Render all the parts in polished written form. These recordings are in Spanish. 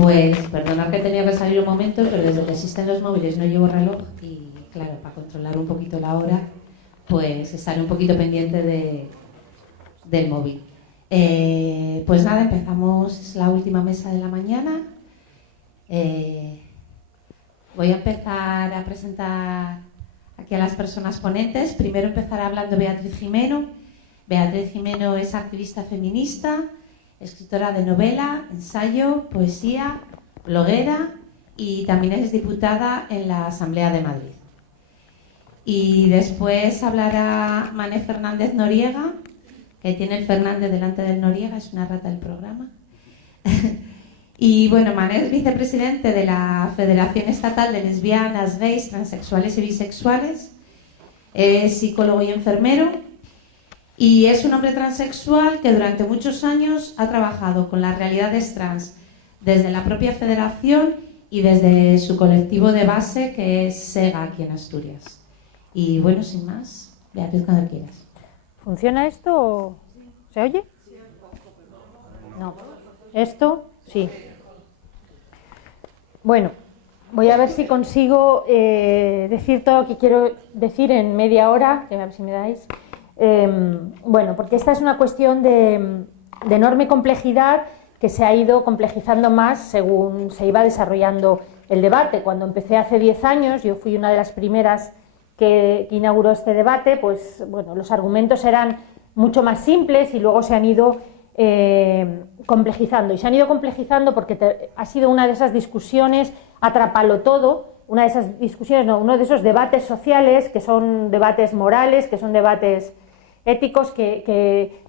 Pues perdonad que he tenido que salir un momento, pero desde que existen los móviles no llevo reloj y claro, para controlar un poquito la hora, pues estaré un poquito pendiente del móvil. Pues nada, empezamos, es la última mesa de la mañana. Voy a empezar a presentar aquí a las personas ponentes. Primero empezará hablando Beatriz Gimeno. Beatriz Gimeno es activista feminista, escritora de novela, ensayo, poesía, bloguera y también es diputada en la Asamblea de Madrid. Y después hablará Mané Fernández Noriega, que tiene el Fernández delante del Noriega, es una rata del programa. Y bueno, Mané es vicepresidente de la Federación Estatal de Lesbianas, Gays, Transexuales y Bisexuales, es psicólogo y enfermero y es un hombre transexual que durante muchos años ha trabajado con las realidades trans desde la propia federación y desde su colectivo de base que es SEGA aquí en Asturias. Y bueno, sin más, Beatriz, cuando quieras. ¿Funciona esto o se oye? No. ¿Esto? Sí. Bueno, voy a ver si consigo decir todo lo que quiero decir en media hora, a ver si me dais. Bueno, porque esta es una cuestión de enorme complejidad que se ha ido complejizando más según se iba desarrollando el debate. Cuando empecé hace 10 años, yo fui una de las primeras que inauguró este debate, pues bueno, los argumentos eran mucho más simples y luego se han ido complejizando. Y se han ido complejizando porque ha sido una de esas discusiones atrapalo todo, una de esas discusiones, no, uno de esos debates sociales que son debates morales, que son debates éticos, que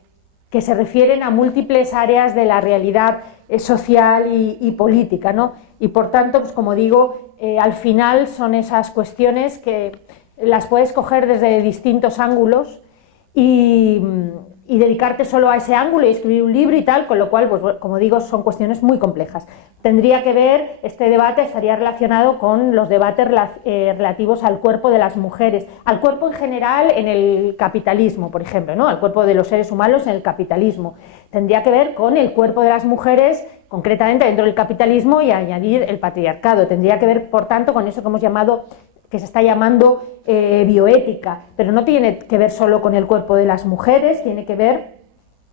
se refieren a múltiples áreas de la realidad social y política, ¿no? Y por tanto, pues como digo, al final son esas cuestiones que las puedes coger desde distintos ángulos y dedicarte solo a ese ángulo y escribir un libro y tal, con lo cual, pues como digo, son cuestiones muy complejas. Tendría que ver, este debate estaría relacionado con los debates relativos al cuerpo de las mujeres, al cuerpo en general en el capitalismo, por ejemplo, ¿no? Al cuerpo de los seres humanos en el capitalismo. Tendría que ver con el cuerpo de las mujeres, concretamente dentro del capitalismo, y añadir el patriarcado. Tendría que ver, por tanto, con eso que hemos llamado, que se está llamando bioética, pero no tiene que ver solo con el cuerpo de las mujeres, tiene que ver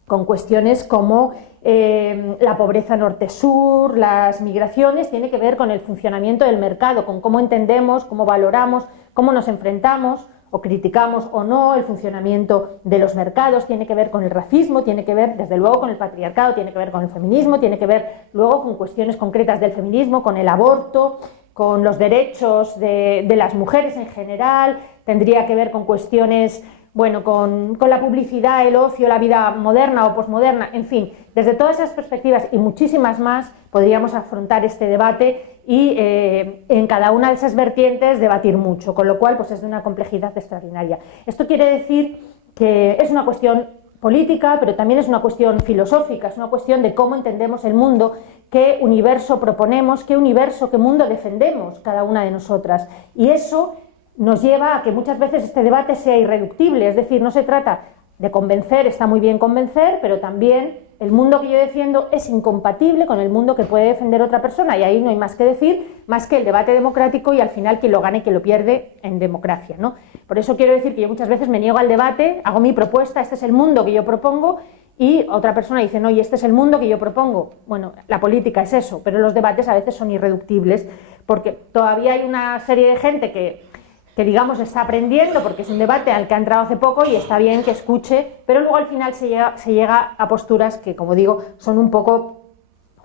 con cuestiones como la pobreza norte-sur, las migraciones, tiene que ver con el funcionamiento del mercado, con cómo entendemos, cómo valoramos, cómo nos enfrentamos o criticamos o no el funcionamiento de los mercados, tiene que ver con el racismo, tiene que ver desde luego con el patriarcado, tiene que ver con el feminismo, tiene que ver luego con cuestiones concretas del feminismo, con el aborto, con los derechos de las mujeres en general, tendría que ver con cuestiones, bueno, con la publicidad, el ocio, la vida moderna o posmoderna, en fin, desde todas esas perspectivas y muchísimas más podríamos afrontar este debate y en cada una de esas vertientes debatir mucho, con lo cual pues es de una complejidad extraordinaria. Esto quiere decir que es una cuestión política, pero también es una cuestión filosófica, es una cuestión de cómo entendemos el mundo, qué universo proponemos, qué universo, qué mundo defendemos cada una de nosotras. Y eso nos lleva a que muchas veces este debate sea irreductible, es decir, no se trata de convencer, está muy bien convencer, pero también el mundo que yo defiendo es incompatible con el mundo que puede defender otra persona, y ahí no hay más que decir, más que el debate democrático y al final quien lo gane y quien lo pierde en democracia, ¿no? Por eso quiero decir que yo muchas veces me niego al debate, hago mi propuesta, este es el mundo que yo propongo, y otra persona dice, no, y este es el mundo que yo propongo. Bueno, la política es eso, pero los debates a veces son irreductibles, porque todavía hay una serie de gente que digamos está aprendiendo, porque es un debate al que ha entrado hace poco y está bien que escuche, pero luego al final se llega a posturas que, como digo, son un poco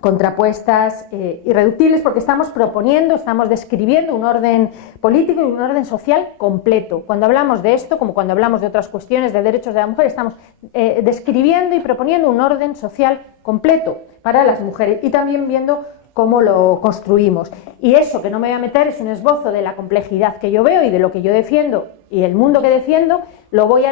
contrapuestas, irreductibles, porque estamos proponiendo, estamos describiendo un orden político y un orden social completo. Cuando hablamos de esto, como cuando hablamos de otras cuestiones de derechos de la mujer, estamos describiendo y proponiendo un orden social completo para las mujeres y también viendo cómo lo construimos. Y eso, que no me voy a meter, es un esbozo de la complejidad que yo veo y de lo que yo defiendo y el mundo que defiendo, lo voy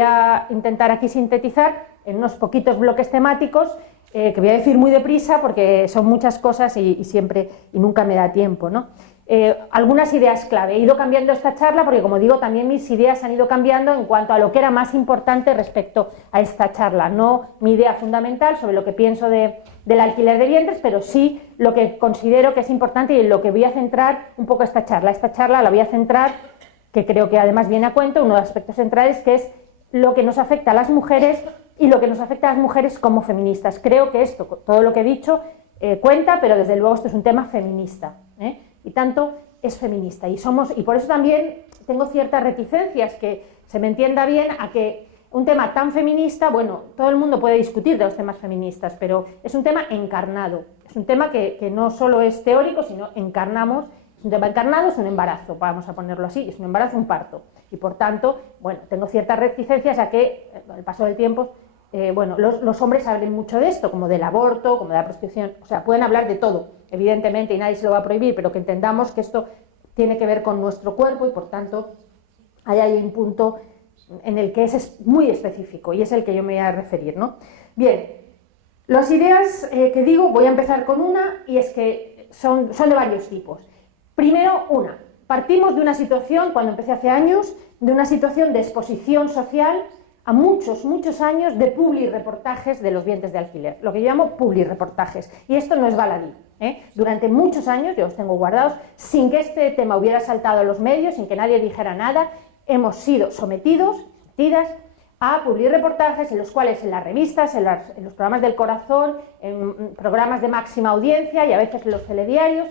a intentar aquí sintetizar en unos poquitos bloques temáticos que voy a decir muy deprisa porque son muchas cosas y siempre y nunca me da tiempo, ¿no? algunas ideas clave. He ido cambiando esta charla porque, como digo, también mis ideas han ido cambiando en cuanto a lo que era más importante respecto a esta charla. No mi idea fundamental sobre lo que pienso del alquiler de vientres, pero sí lo que considero que es importante y en lo que voy a centrar un poco esta charla. Esta charla la voy a centrar, que creo que además viene a cuento, uno de los aspectos centrales, que es lo que nos afecta a las mujeres y lo que nos afecta a las mujeres como feministas. Creo que esto, todo lo que he dicho, cuenta, pero desde luego esto es un tema feminista, y tanto es feminista. Y por eso también tengo ciertas reticencias, que se me entienda bien, a que un tema tan feminista, bueno, todo el mundo puede discutir de los temas feministas, pero es un tema encarnado, es un tema que no solo es teórico, sino encarnamos. Es un tema encarnado, es un embarazo, vamos a ponerlo así, es un embarazo, un parto. Y por tanto, bueno, tengo ciertas reticencias a que, con el paso del tiempo, bueno, los hombres hablen mucho de esto, como del aborto, como de la prostitución, o sea, pueden hablar de todo, evidentemente, y nadie se lo va a prohibir, pero que entendamos que esto tiene que ver con nuestro cuerpo y por tanto ahí hay un punto en el que es muy específico y es el que yo me voy a referir, ¿no? Bien, las ideas que digo, voy a empezar con una, y es que son de varios tipos. Primero, partimos de una situación, cuando empecé hace años, de una situación de exposición social a muchos años de publireportajes de los vientres de alquiler, lo que yo llamo publireportajes, y esto no es baladí. Durante muchos años, yo los tengo guardados, sin que este tema hubiera saltado a los medios, sin que nadie dijera nada, hemos sido sometidas a publireportajes en los cuales en las revistas, en los programas del Corazón, en programas de máxima audiencia y a veces en los telediarios,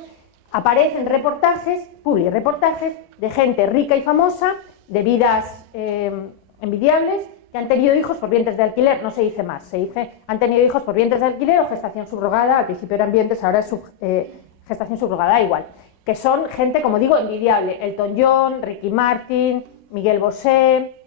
aparecen publireportajes de gente rica y famosa, de vidas envidiables, que han tenido hijos por vientres de alquiler. No se dice más, se dice han tenido hijos por vientres de alquiler o gestación subrogada. Al principio eran vientres, ahora es gestación subrogada, igual. Que son gente, como digo, envidiable. Elton John, Ricky Martin, Miguel Bosé,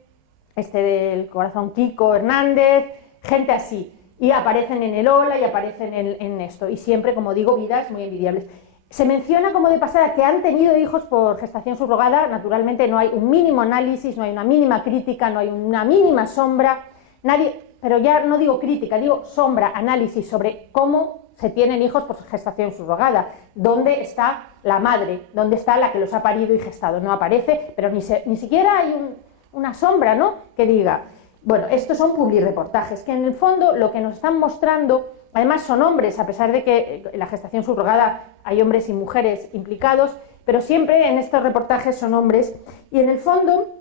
del Corazón, Kiko Hernández, gente así. Y aparecen en el Ola y aparecen en esto. Y siempre, como digo, vidas muy envidiables. Se menciona como de pasada que han tenido hijos por gestación subrogada. Naturalmente no hay un mínimo análisis, no hay una mínima crítica, no hay una mínima sombra, pero ya no digo crítica, digo sombra, análisis sobre cómo se tienen hijos por gestación subrogada, dónde está la madre, dónde está la que los ha parido y gestado. No aparece, pero ni siquiera hay una sombra, ¿no?, que diga. Bueno, estos son publireportajes, que en el fondo lo que nos están mostrando, además son hombres, a pesar de que en la gestación subrogada hay hombres y mujeres implicados, pero siempre en estos reportajes son hombres, y en el fondo,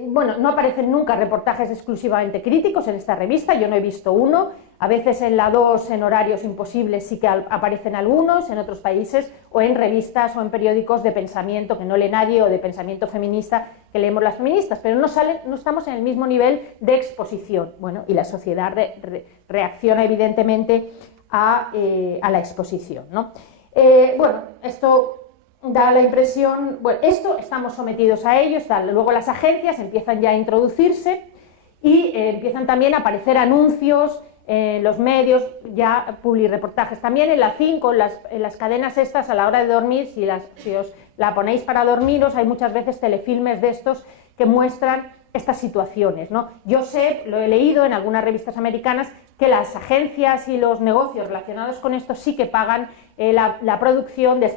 bueno, no aparecen nunca reportajes exclusivamente críticos en esta revista, yo no he visto uno, a veces en la 2 en horarios imposibles sí que aparecen algunos, en otros países, o en revistas o en periódicos de pensamiento que no lee nadie, o de pensamiento feminista que leemos las feministas, pero no estamos en el mismo nivel de exposición. Bueno, y la sociedad reacciona evidentemente a la exposición, ¿no? Bueno, esto da la impresión, bueno, estamos sometidos a ello, luego las agencias empiezan ya a introducirse y empiezan también a aparecer anuncios en los medios, ya publireportajes. También en la 5, en las cadenas estas, a la hora de dormir, si os la ponéis para dormiros, hay muchas veces telefilmes de estos que muestran estas situaciones, ¿no? Yo sé, lo he leído en algunas revistas americanas, que las agencias y los negocios relacionados con esto sí que pagan la producción de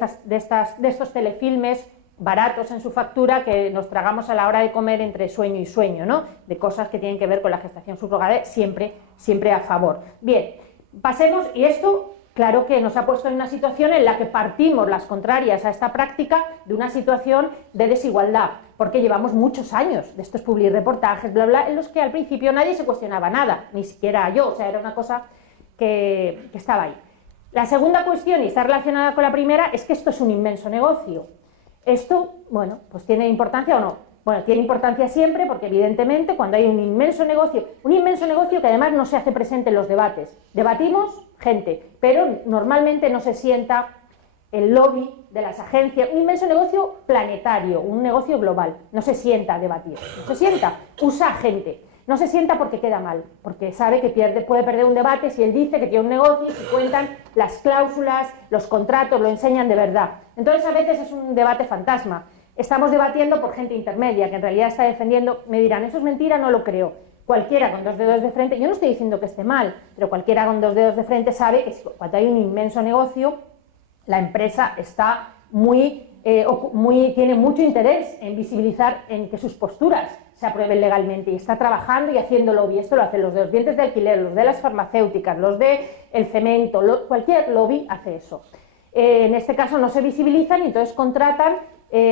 estos telefilmes baratos en su factura que nos tragamos a la hora de comer entre sueño y sueño, ¿no?, de cosas que tienen que ver con la gestación subrogada, siempre a favor. Bien, pasemos, y esto claro que nos ha puesto en una situación en la que partimos las contrarias a esta práctica de una situación de desigualdad, porque llevamos muchos años de estos publireportajes, bla, bla, en los que al principio nadie se cuestionaba nada, ni siquiera yo, o sea, era una cosa que estaba ahí. La segunda cuestión, y está relacionada con la primera, es que esto es un inmenso negocio. Esto, bueno, pues ¿tiene importancia o no? Bueno, tiene importancia siempre porque evidentemente cuando hay un inmenso negocio que además no se hace presente en los debates. Debatimos gente, pero normalmente no se sienta el lobby de las agencias, un inmenso negocio planetario, un negocio global, no se sienta a debatir, no se sienta, usa gente. No se sienta porque queda mal, porque sabe que puede perder un debate si él dice que tiene un negocio y si cuentan las cláusulas, los contratos, lo enseñan de verdad. Entonces a veces es un debate fantasma. Estamos debatiendo por gente intermedia que en realidad está defendiendo, me dirán, eso es mentira, no lo creo. Cualquiera con 2 dedos de frente, yo no estoy diciendo que esté mal, pero cualquiera con 2 dedos de frente sabe que cuando hay un inmenso negocio, la empresa está tiene mucho interés en visibilizar en que sus posturas se aprueben legalmente y está trabajando y haciendo lobby. Esto lo hacen los de los dientes de alquiler, los de las farmacéuticas, los del cemento, cualquier lobby hace eso. En este caso no se visibilizan y entonces contratan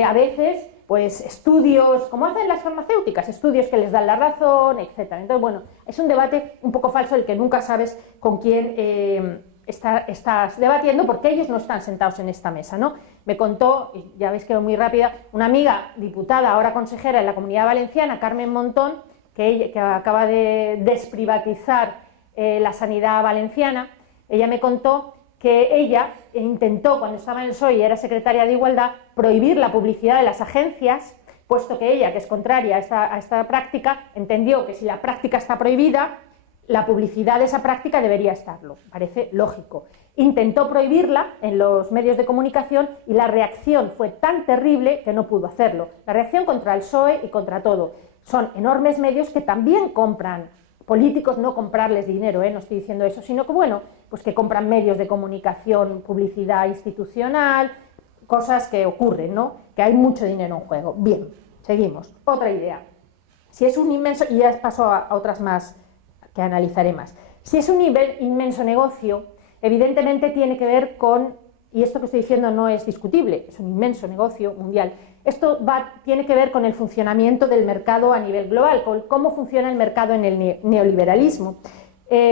a veces pues estudios, como hacen las farmacéuticas, estudios que les dan la razón, etc. Entonces, bueno, es un debate un poco falso el que nunca sabes con quién estás debatiendo, porque ellos no están sentados en esta mesa, ¿no? Me contó, y ya veis que voy muy rápida, una amiga diputada, ahora consejera en la Comunidad Valenciana, Carmen Montón, que acaba de desprivatizar la sanidad valenciana. Ella me contó que ella intentó, cuando estaba en el PSOE y era secretaria de Igualdad, prohibir la publicidad de las agencias, puesto que ella, que es contraria a esta práctica, entendió que si la práctica está prohibida, la publicidad de esa práctica debería estarlo. Parece lógico. Intentó prohibirla en los medios de comunicación y la reacción fue tan terrible que no pudo hacerlo. La reacción contra el PSOE y contra todo. Son enormes medios que también compran políticos, no comprarles dinero, no estoy diciendo eso, sino que, bueno, pues que compran medios de comunicación, publicidad institucional, cosas que ocurren, ¿no? Que hay mucho dinero en juego. Bien, seguimos. Otra idea. Si es un inmenso, y ya paso a otras más que analizaré más. Si es un inmenso negocio, evidentemente tiene que ver con, y esto que estoy diciendo no es discutible, es un inmenso negocio mundial. Esto tiene que ver con el funcionamiento del mercado a nivel global, con cómo funciona el mercado en el neoliberalismo.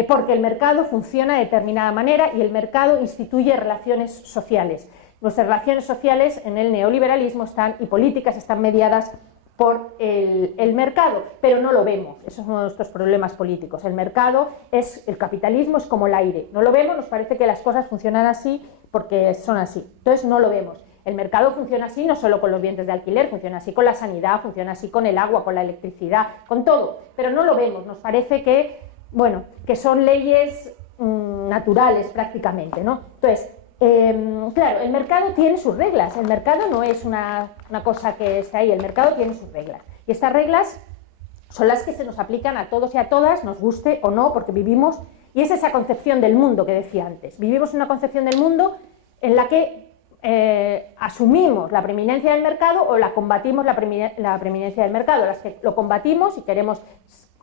Porque el mercado funciona de determinada manera y el mercado instituye relaciones sociales. Nuestras relaciones sociales en el neoliberalismo y políticas están mediadas por el mercado, pero no lo vemos. Eso es uno de nuestros problemas políticos. El capitalismo es como el aire. No lo vemos, nos parece que las cosas funcionan así porque son así. Entonces no lo vemos. El mercado funciona así no solo con los bienes de alquiler, funciona así con la sanidad, funciona así con el agua, con la electricidad, con todo. Pero no lo vemos. Nos parece que, bueno, que son leyes naturales prácticamente, ¿no? Entonces, claro, el mercado tiene sus reglas, el mercado no es una cosa que esté ahí, el mercado tiene sus reglas. Y estas reglas son las que se nos aplican a todos y a todas, nos guste o no, porque vivimos, y es esa concepción del mundo que decía antes, vivimos una concepción del mundo en la que asumimos la preeminencia del mercado o la combatimos la preeminencia del mercado. Las que lo combatimos y queremos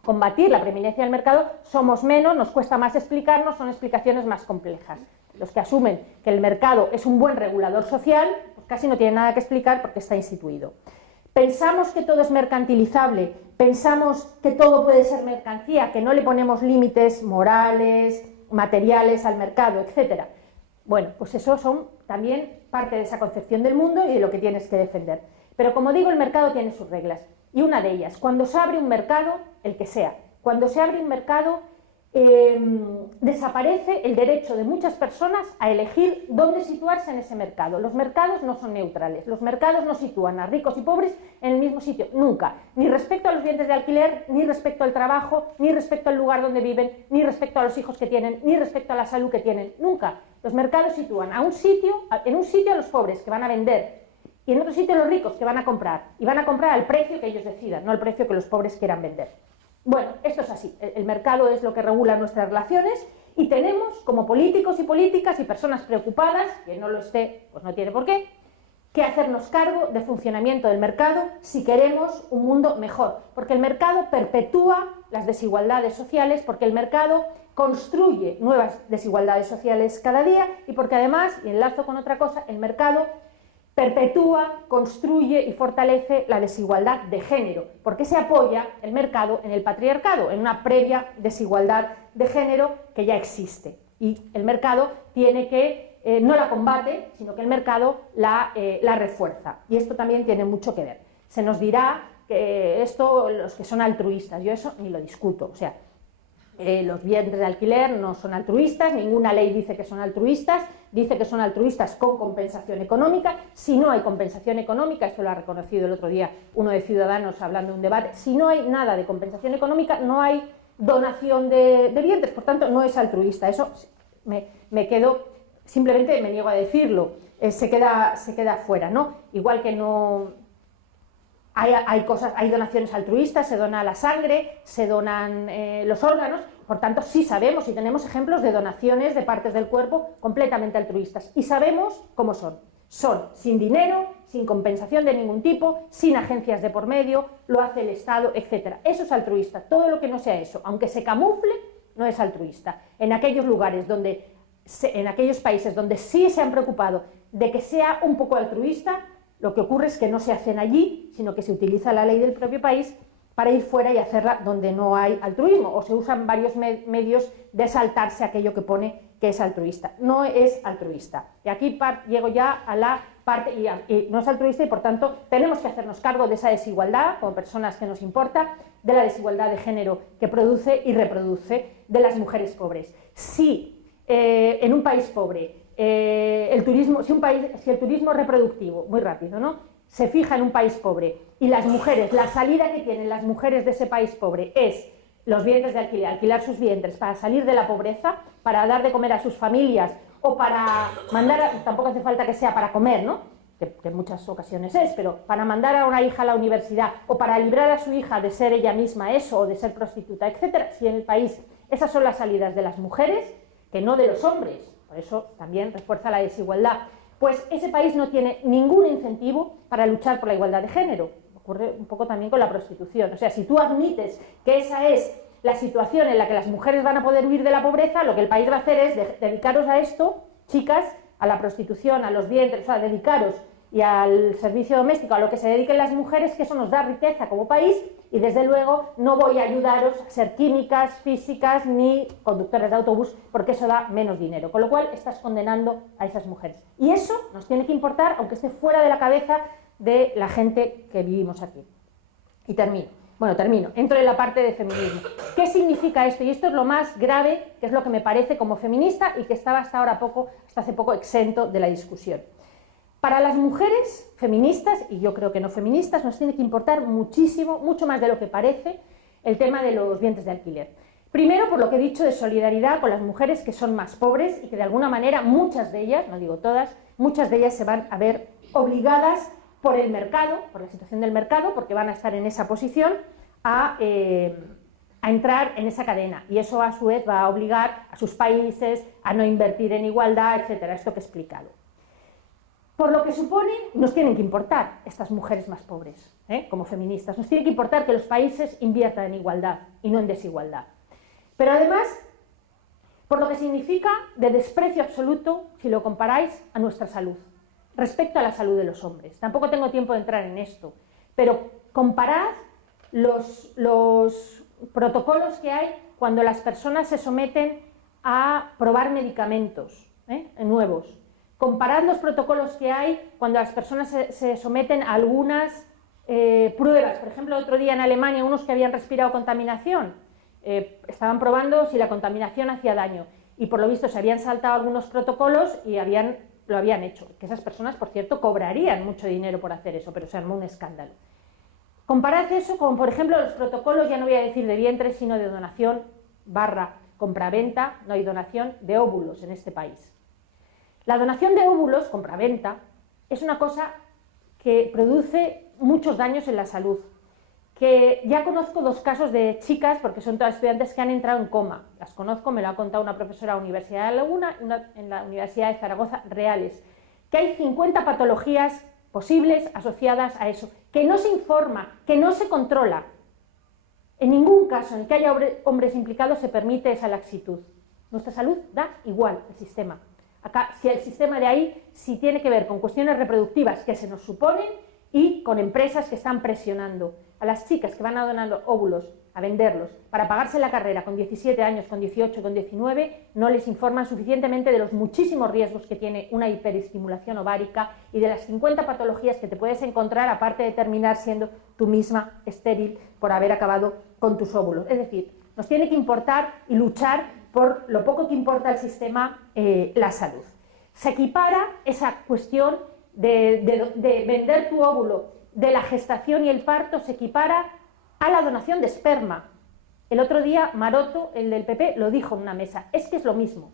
combatir la preeminencia del mercado somos menos, nos cuesta más explicarnos, son explicaciones más complejas. Los que asumen que el mercado es un buen regulador social, pues casi no tienen nada que explicar porque está instituido. Pensamos que todo es mercantilizable, pensamos que todo puede ser mercancía, que no le ponemos límites morales, materiales al mercado, etc. Bueno, pues eso son también parte de esa concepción del mundo y de lo que tienes que defender. Pero como digo, el mercado tiene sus reglas. Y una de ellas, cuando se abre un mercado, el que sea, cuando se abre un mercado, desaparece el derecho de muchas personas a elegir dónde situarse en ese mercado. Los mercados no son neutrales, los mercados no sitúan a ricos y pobres en el mismo sitio, nunca, ni respecto a los bienes de alquiler, ni respecto al trabajo, ni respecto al lugar donde viven, ni respecto a los hijos que tienen, ni respecto a la salud que tienen, nunca. Los mercados sitúan en un sitio a los pobres que van a vender y en otro sitio a los ricos que van a comprar, y van a comprar al precio que ellos decidan, no al precio que los pobres quieran vender. Bueno, esto es así, el mercado es lo que regula nuestras relaciones y tenemos como políticos y políticas y personas preocupadas, quien no lo esté pues no tiene por qué, que hacernos cargo del funcionamiento del mercado si queremos un mundo mejor, porque el mercado perpetúa las desigualdades sociales, porque el mercado construye nuevas desigualdades sociales cada día y porque además, y enlazo con otra cosa, el mercado perpetúa, construye y fortalece la desigualdad de género, porque se apoya el mercado en el patriarcado, en una previa desigualdad de género que ya existe. Y el mercado tiene que, no la combate, sino que el mercado la refuerza. Y esto también tiene mucho que ver. Se nos dirá que esto, los que son altruistas, yo eso ni lo discuto, o sea, los bienes de alquiler no son altruistas, ninguna ley dice que son altruistas, dice que son altruistas con compensación económica. Si no hay compensación económica, esto lo ha reconocido el otro día uno de Ciudadanos hablando de un debate, si no hay nada de compensación económica, no hay donación de bienes, por tanto no es altruista. Eso me quedo, simplemente me niego a decirlo, se queda fuera, ¿no? Igual que no... Hay donaciones altruistas, se dona la sangre, se donan los órganos, por tanto sí sabemos y tenemos ejemplos de donaciones de partes del cuerpo completamente altruistas y sabemos cómo son. Son sin dinero, sin compensación de ningún tipo, sin agencias de por medio, lo hace el Estado, etc. Eso es altruista. Todo lo que no sea eso, aunque se camufle, no es altruista. En aquellos lugares en aquellos países donde sí se han preocupado de que sea un poco altruista, lo que ocurre es que no se hacen allí, sino que se utiliza la ley del propio país para ir fuera y hacerla donde no hay altruismo, o se usan varios medios de saltarse aquello que pone que es altruista. No es altruista. Y aquí llego ya a la parte, y no es altruista, y por tanto tenemos que hacernos cargo de esa desigualdad, como personas que nos importa, de la desigualdad de género que produce y reproduce de las mujeres pobres. Si en un país pobre el turismo, si el turismo reproductivo, muy rápido, ¿no?, se fija en un país pobre y las mujeres, la salida que tienen las mujeres de ese país pobre es los vientres de alquiler, alquilar sus vientres para salir de la pobreza, para dar de comer a sus familias o para mandar, tampoco hace falta que sea para comer, ¿no?, que en muchas ocasiones es, pero para mandar a una hija a la universidad o para librar a su hija de ser ella misma eso o de ser prostituta, etcétera. Si en el país esas son las salidas de las mujeres, que no de los hombres, por eso también refuerza la desigualdad, pues ese país no tiene ningún incentivo para luchar por la igualdad de género. Ocurre un poco también con la prostitución. O sea, si tú admites que esa es la situación en la que las mujeres van a poder huir de la pobreza, lo que el país va a hacer es dedicaros a esto, chicas, a la prostitución, a los vientres, o sea, dedicaros y al servicio doméstico, a lo que se dediquen las mujeres, que eso nos da riqueza como país, y desde luego no voy a ayudaros a ser químicas, físicas ni conductoras de autobús, porque eso da menos dinero, con lo cual estás condenando a esas mujeres. Y eso nos tiene que importar, aunque esté fuera de la cabeza de la gente que vivimos aquí. Y termino, entro en la parte de feminismo. ¿Qué significa esto? Y esto es lo más grave, que es lo que me parece como feminista y que estaba hasta hace poco exento de la discusión. Para las mujeres feministas, y yo creo que no feministas, nos tiene que importar muchísimo, mucho más de lo que parece, el tema de los vientres de alquiler. Primero, por lo que he dicho de solidaridad con las mujeres que son más pobres y que de alguna manera muchas de ellas, no digo todas, muchas de ellas se van a ver obligadas por el mercado, por la situación del mercado, porque van a estar en esa posición, a entrar en esa cadena. Y eso a su vez va a obligar a sus países a no invertir en igualdad, etcétera, esto que he explicado. Por lo que supone, nos tienen que importar estas mujeres más pobres, como feministas. Nos tiene que importar que los países inviertan en igualdad y no en desigualdad. Pero además, por lo que significa de desprecio absoluto, si lo comparáis, a nuestra salud, respecto a la salud de los hombres. Tampoco tengo tiempo de entrar en esto, pero comparad los protocolos que hay cuando las personas se someten a probar medicamentos nuevos. Comparad los protocolos que hay cuando las personas se someten a algunas pruebas. Por ejemplo, otro día en Alemania, unos que habían respirado contaminación, estaban probando si la contaminación hacía daño y por lo visto se habían saltado algunos protocolos y lo habían hecho. Que esas personas, por cierto, cobrarían mucho dinero por hacer eso, pero se armó un escándalo. Comparad eso con, por ejemplo, los protocolos, ya no voy a decir de vientre, sino de donación / compraventa, no hay donación, de óvulos en este país. La donación de óvulos, compraventa, es una cosa que produce muchos daños en la salud. Que ya conozco 2 casos de chicas, porque son todas estudiantes que han entrado en coma. Las conozco, me lo ha contado una profesora de la Universidad de Laguna, en la Universidad de Zaragoza, reales. Que hay 50 patologías posibles asociadas a eso, que no se informa, que no se controla. En ningún caso en el que haya hombres implicados se permite esa laxitud. Nuestra salud da igual el sistema. Acá, si el sistema de ahí sí tiene que ver con cuestiones reproductivas que se nos suponen y con empresas que están presionando a las chicas que van a donar óvulos, a venderlos, para pagarse la carrera con 17 años, con 18, con 19, no les informan suficientemente de los muchísimos riesgos que tiene una hiperestimulación ovárica y de las 50 patologías que te puedes encontrar, aparte de terminar siendo tú misma estéril por haber acabado con tus óvulos. Es decir, nos tiene que importar y luchar por lo poco que importa al sistema la salud. Se equipara esa cuestión de vender tu óvulo, de la gestación y el parto, se equipara a la donación de esperma. El otro día Maroto, el del PP, lo dijo en una mesa, es que es lo mismo.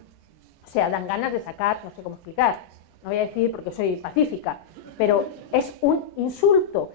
O sea, dan ganas de sacar, no sé cómo explicar, no voy a decir porque soy pacífica, pero es un insulto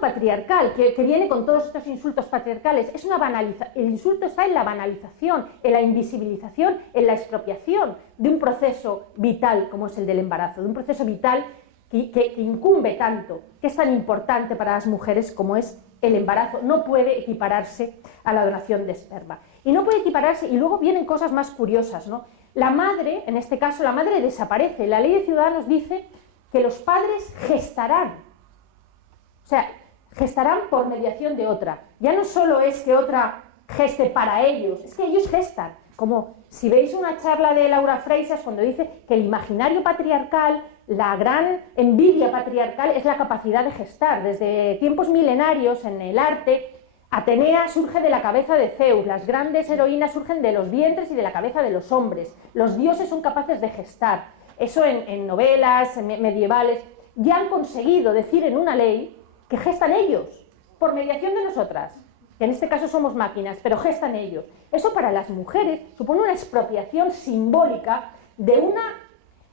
patriarcal que viene con todos estos insultos patriarcales. Es una el insulto está en la banalización, en la invisibilización, en la expropiación de un proceso vital como es el del embarazo, de un proceso vital que incumbe tanto, que es tan importante para las mujeres como es el embarazo. No puede equipararse a la donación de esperma. Y no puede equipararse, y luego vienen cosas más curiosas, ¿no? La madre, en este caso, la madre desaparece. La Ley de Ciudadanos dice que los padres gestarán. O sea, gestarán por mediación de otra. Ya no solo es que otra geste para ellos, es que ellos gestan. Como si veis una charla de Laura Freixas cuando dice que el imaginario patriarcal, la gran envidia patriarcal es la capacidad de gestar. Desde tiempos milenarios en el arte, Atenea surge de la cabeza de Zeus, las grandes heroínas surgen de los vientres y de la cabeza de los hombres. Los dioses son capaces de gestar. Eso en novelas medievales ya han conseguido decir en una ley que gestan ellos, por mediación de nosotras, que en este caso somos máquinas, pero gestan ellos. Eso para las mujeres supone una expropiación simbólica de una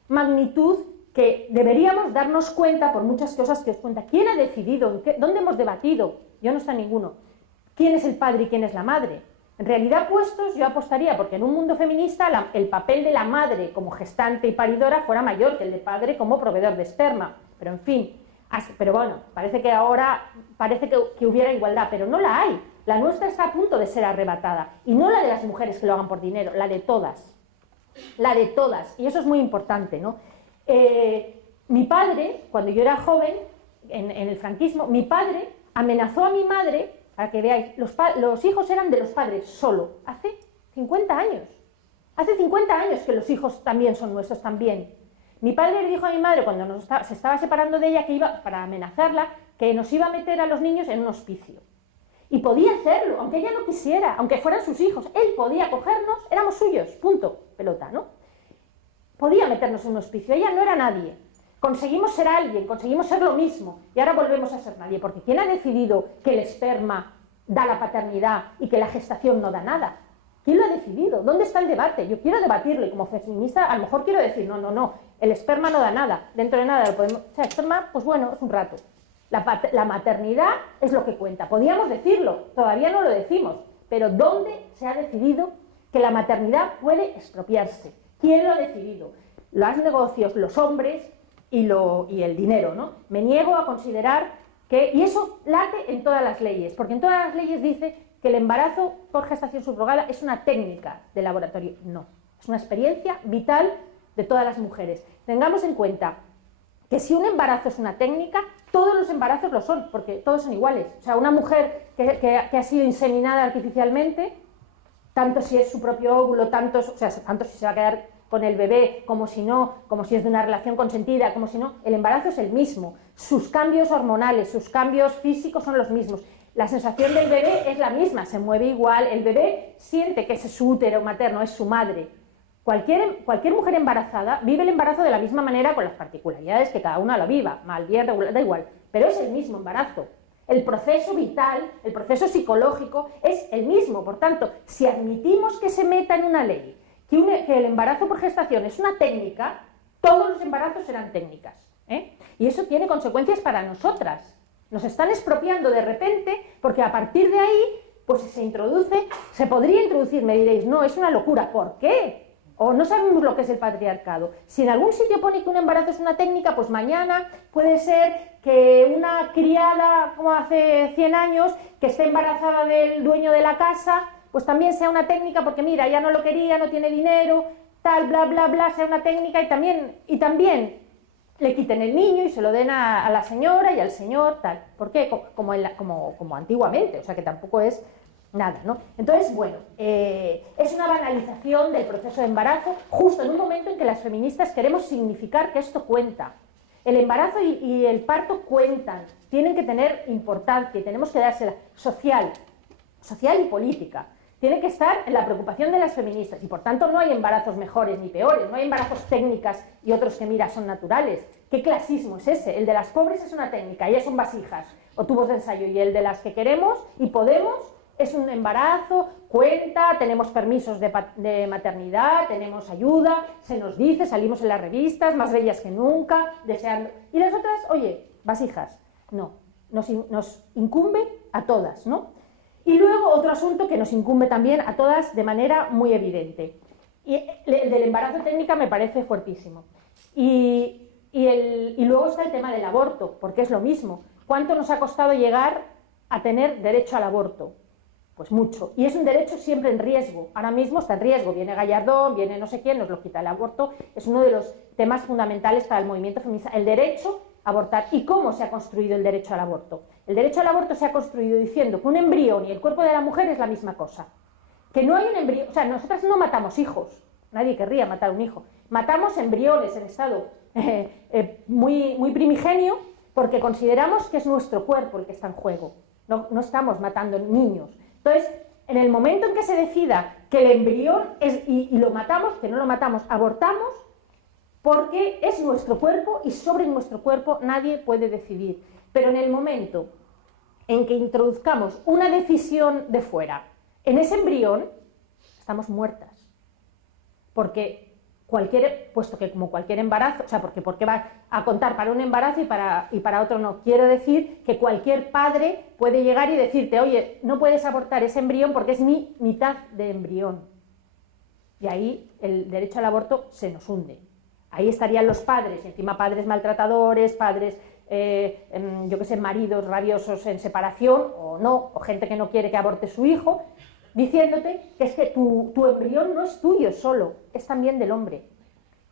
magnitud que deberíamos darnos cuenta por muchas cosas que os cuenta. ¿Quién ha decidido? ¿Dónde hemos debatido? Yo no está ninguno. ¿Quién es el padre y quién es la madre? En realidad, puestos, yo apostaría porque en un mundo feminista el papel de la madre como gestante y paridora fuera mayor que el de padre como proveedor de esperma. Pero en fin, pero bueno, parece que ahora que hubiera igualdad, pero no la hay. La nuestra está a punto de ser arrebatada. Y no la de las mujeres que lo hagan por dinero, la de todas. La de todas. Y eso es muy importante, ¿no? Mi padre, cuando yo era joven, en el franquismo, mi padre amenazó a mi madre, para que veáis, los hijos eran de los padres solo, hace 50 años. Hace 50 años que los hijos también son nuestros también. Mi padre le dijo a mi madre, cuando se estaba separando de ella, que iba, para amenazarla, que nos iba a meter a los niños en un hospicio. Y podía hacerlo, aunque ella no quisiera, aunque fueran sus hijos. Él podía cogernos, éramos suyos, punto, pelota, ¿no? Podía meternos en un hospicio, ella no era nadie. Conseguimos ser alguien, conseguimos ser lo mismo, y ahora volvemos a ser nadie, porque ¿quién ha decidido que el esperma da la paternidad y que la gestación no da nada? ¿Quién lo ha decidido? ¿Dónde está el debate? Yo quiero debatirlo, y como feminista a lo mejor quiero decir, no, el esperma no da nada, dentro de nada lo podemos... O sea, esperma, pues bueno, es un rato. La maternidad es lo que cuenta. Podríamos decirlo, todavía no lo decimos, pero ¿dónde se ha decidido que la maternidad puede expropiarse? ¿Quién lo ha decidido? Los negocios, los hombres y el dinero, ¿no? Me niego a considerar que... Y eso late en todas las leyes, porque en todas las leyes dice que el embarazo por gestación subrogada es una técnica de laboratorio. No, es una experiencia vital de todas las mujeres. Tengamos en cuenta que si un embarazo es una técnica, todos los embarazos lo son, porque todos son iguales. O sea, una mujer que ha sido inseminada artificialmente, tanto si es su propio óvulo, tanto si se va a quedar con el bebé, como si no, como si es de una relación consentida, como si no, el embarazo es el mismo. Sus cambios hormonales, sus cambios físicos son los mismos. La sensación del bebé es la misma, se mueve igual, el bebé siente que ese es su útero materno, es su madre. Cualquier mujer embarazada vive el embarazo de la misma manera, con las particularidades que cada una lo viva, mal, bien, regular, da igual, pero es el mismo embarazo. El proceso vital, el proceso psicológico es el mismo. Por tanto, si admitimos que se meta en una ley que el embarazo por gestación es una técnica, todos los embarazos serán técnicas, ¿eh? Y eso tiene consecuencias para nosotras. Nos están expropiando de repente, porque a partir de ahí, pues se podría introducir, me diréis, no, es una locura. ¿Por qué? O no sabemos lo que es el patriarcado. Si en algún sitio pone que un embarazo es una técnica, pues mañana puede ser que una criada, como hace 100 años, que esté embarazada del dueño de la casa, pues también sea una técnica, porque mira, ya no lo quería, no tiene dinero, tal, bla, bla, bla, sea una técnica, y también le quiten el niño y se lo den a la señora y al señor, tal. ¿Por qué? Como antiguamente, o sea que tampoco es nada, ¿no? Entonces, bueno, es una banalización del proceso de embarazo, justo en un momento en que las feministas queremos significar que esto cuenta. El embarazo y el parto cuentan, tienen que tener importancia y tenemos que dársela social y política. Tiene que estar en la preocupación de las feministas y por tanto no hay embarazos mejores ni peores, no hay embarazos técnicas y otros que mira son naturales. ¿Qué clasismo es ese? El de las pobres es una técnica, ellas son vasijas o tubos de ensayo, y el de las que queremos y podemos es un embarazo, cuenta, tenemos permisos de maternidad, tenemos ayuda, se nos dice, salimos en las revistas, más bellas que nunca, deseando... Y las otras, oye, vasijas, no, nos incumbe a todas, ¿no? Y luego otro asunto que nos incumbe también a todas de manera muy evidente. Y el del embarazo técnica me parece fuertísimo. Y Y luego está el tema del aborto, porque es lo mismo. ¿Cuánto nos ha costado llegar a tener derecho al aborto? Pues mucho. Y es un derecho siempre en riesgo. Ahora mismo está en riesgo. Viene Gallardón, viene no sé quién, nos lo quita. El aborto es uno de los temas fundamentales para el movimiento feminista. El derecho a abortar. ¿Y cómo se ha construido el derecho al aborto? El derecho al aborto se ha construido diciendo que un embrión y el cuerpo de la mujer es la misma cosa. Que no hay un embrión... O sea, nosotras no matamos hijos. Nadie querría matar un hijo. Matamos embriones en estado muy primigenio porque consideramos que es nuestro cuerpo el que está en juego. No estamos matando niños. Entonces, en el momento en que se decida que el embrión es, y lo matamos, que no lo matamos, abortamos, porque es nuestro cuerpo y sobre nuestro cuerpo nadie puede decidir. Pero en el momento en que introduzcamos una decisión de fuera en ese embrión, estamos muertas. Porque puesto que como cualquier embarazo, o sea, porque va a contar para un embarazo y para otro no. Quiero decir que cualquier padre puede llegar y decirte, oye, no puedes abortar ese embrión porque es mi mitad de embrión. Y ahí el derecho al aborto se nos hunde. Ahí estarían los padres, y encima padres maltratadores, padres, yo qué sé, maridos rabiosos en separación, o no, o gente que no quiere que aborte su hijo, diciéndote que es que tu embrión no es tuyo solo, es también del hombre.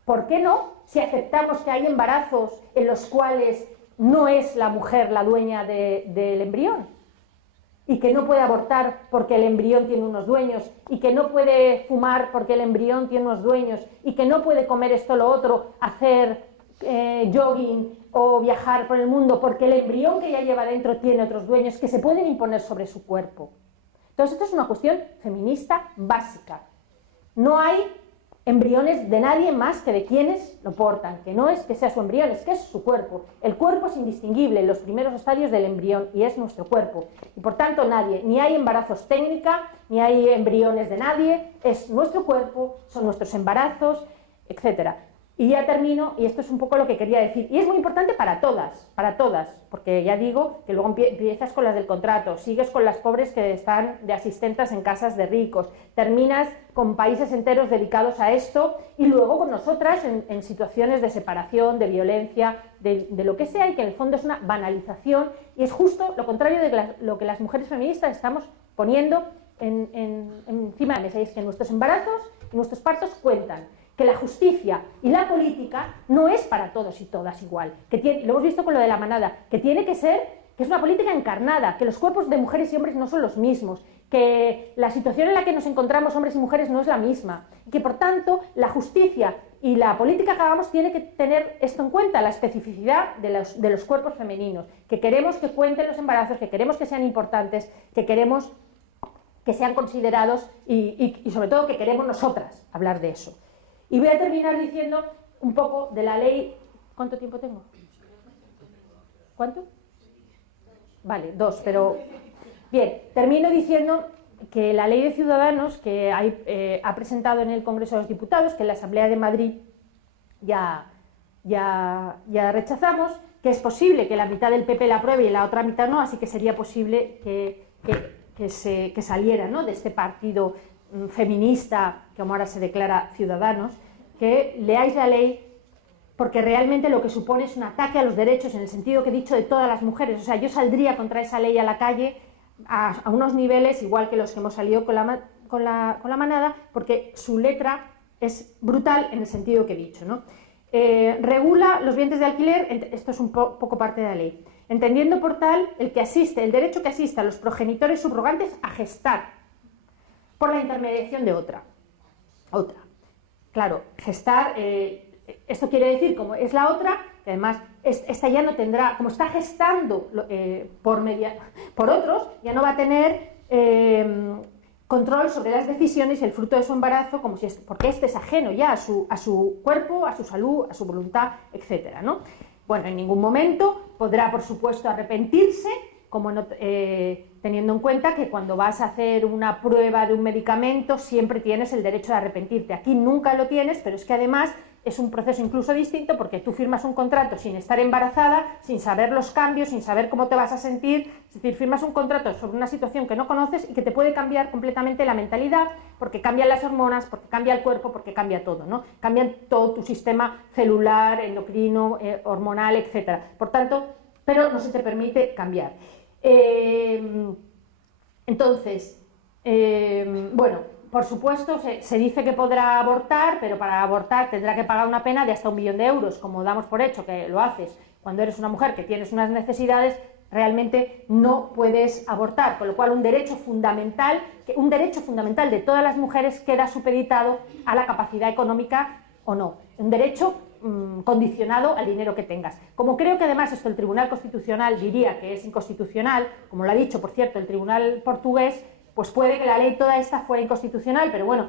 ¿Por qué no? Si aceptamos que hay embarazos en los cuales no es la mujer la dueña del embrión y que no puede abortar porque el embrión tiene unos dueños y que no puede fumar porque el embrión tiene unos dueños y que no puede comer esto o lo otro, hacer jogging o viajar por el mundo porque el embrión que ella lleva dentro tiene otros dueños que se pueden imponer sobre su cuerpo. Entonces, esto es una cuestión feminista básica. No hay embriones de nadie más que de quienes lo portan, que no es que sea su embrión, es que es su cuerpo. El cuerpo es indistinguible en los primeros estadios del embrión y es nuestro cuerpo. Y por tanto nadie, ni hay embarazos técnica, ni hay embriones de nadie, es nuestro cuerpo, son nuestros embarazos, etc. Y ya termino, y esto es un poco lo que quería decir, y es muy importante para todas, porque ya digo que luego empiezas con las del contrato, sigues con las pobres que están de asistentas en casas de ricos, terminas con países enteros dedicados a esto, y luego con nosotras en situaciones de separación, de violencia, de lo que sea, y que en el fondo es una banalización, y es justo lo contrario de lo que las mujeres feministas estamos poniendo encima de la mesa, y es que nuestros embarazos y nuestros partos cuentan, que la justicia y la política no es para todos y todas igual, lo hemos visto con lo de la manada, que tiene que ser, que es una política encarnada, que los cuerpos de mujeres y hombres no son los mismos, que la situación en la que nos encontramos hombres y mujeres no es la misma, y que por tanto la justicia y la política que hagamos tiene que tener esto en cuenta, la especificidad de los cuerpos femeninos, que queremos que cuenten los embarazos, que queremos que sean importantes, que queremos que sean considerados y sobre todo que queremos nosotras hablar de eso. Y voy a terminar diciendo un poco de la ley... ¿Cuánto tiempo tengo? ¿Cuánto? Vale, 2, pero... Bien, termino diciendo que la ley de Ciudadanos que ha presentado en el Congreso de los Diputados, que en la Asamblea de Madrid ya rechazamos, que es posible que la mitad del PP la apruebe y la otra mitad no, así que sería posible que saliera, ¿no?, de este partido feminista, como ahora se declara Ciudadanos, que leáis la ley porque realmente lo que supone es un ataque a los derechos en el sentido que he dicho de todas las mujeres. O sea, yo saldría contra esa ley a la calle a unos niveles igual que los que hemos salido con la manada, porque su letra es brutal en el sentido que he dicho, ¿no? Regula los vientres de alquiler, esto es un poco parte de la ley, entendiendo por tal el derecho que asiste a los progenitores subrogantes a gestar por la intermediación de otra. Claro, gestar, esto quiere decir, como es la otra, que además esta ya no tendrá, como está gestando por otros, ya no va a tener control sobre las decisiones y el fruto de su embarazo, porque este es ajeno ya a su cuerpo, a su salud, a su voluntad, etc., ¿no? Bueno, en ningún momento podrá, por supuesto, arrepentirse, como no, teniendo en cuenta que cuando vas a hacer una prueba de un medicamento siempre tienes el derecho de arrepentirte. Aquí nunca lo tienes, pero es que además es un proceso incluso distinto porque tú firmas un contrato sin estar embarazada, sin saber los cambios, sin saber cómo te vas a sentir, es decir, firmas un contrato sobre una situación que no conoces y que te puede cambiar completamente la mentalidad porque cambian las hormonas, porque cambia el cuerpo, porque cambia todo, ¿no? Cambian todo tu sistema celular, endocrino, hormonal, etc. Por tanto, pero no se te permite cambiar. Entonces, bueno, por supuesto, se dice que podrá abortar, pero para abortar tendrá que pagar una pena de hasta 1 millón de euros, como damos por hecho que lo haces cuando eres una mujer que tienes unas necesidades, realmente no puedes abortar, con lo cual un derecho fundamental de todas las mujeres queda supeditado a la capacidad económica o no, un derecho condicionado al dinero que tengas. Como creo que además esto el Tribunal Constitucional diría que es inconstitucional, como lo ha dicho, por cierto, el Tribunal portugués, pues puede que la ley toda esta fuera inconstitucional, pero bueno,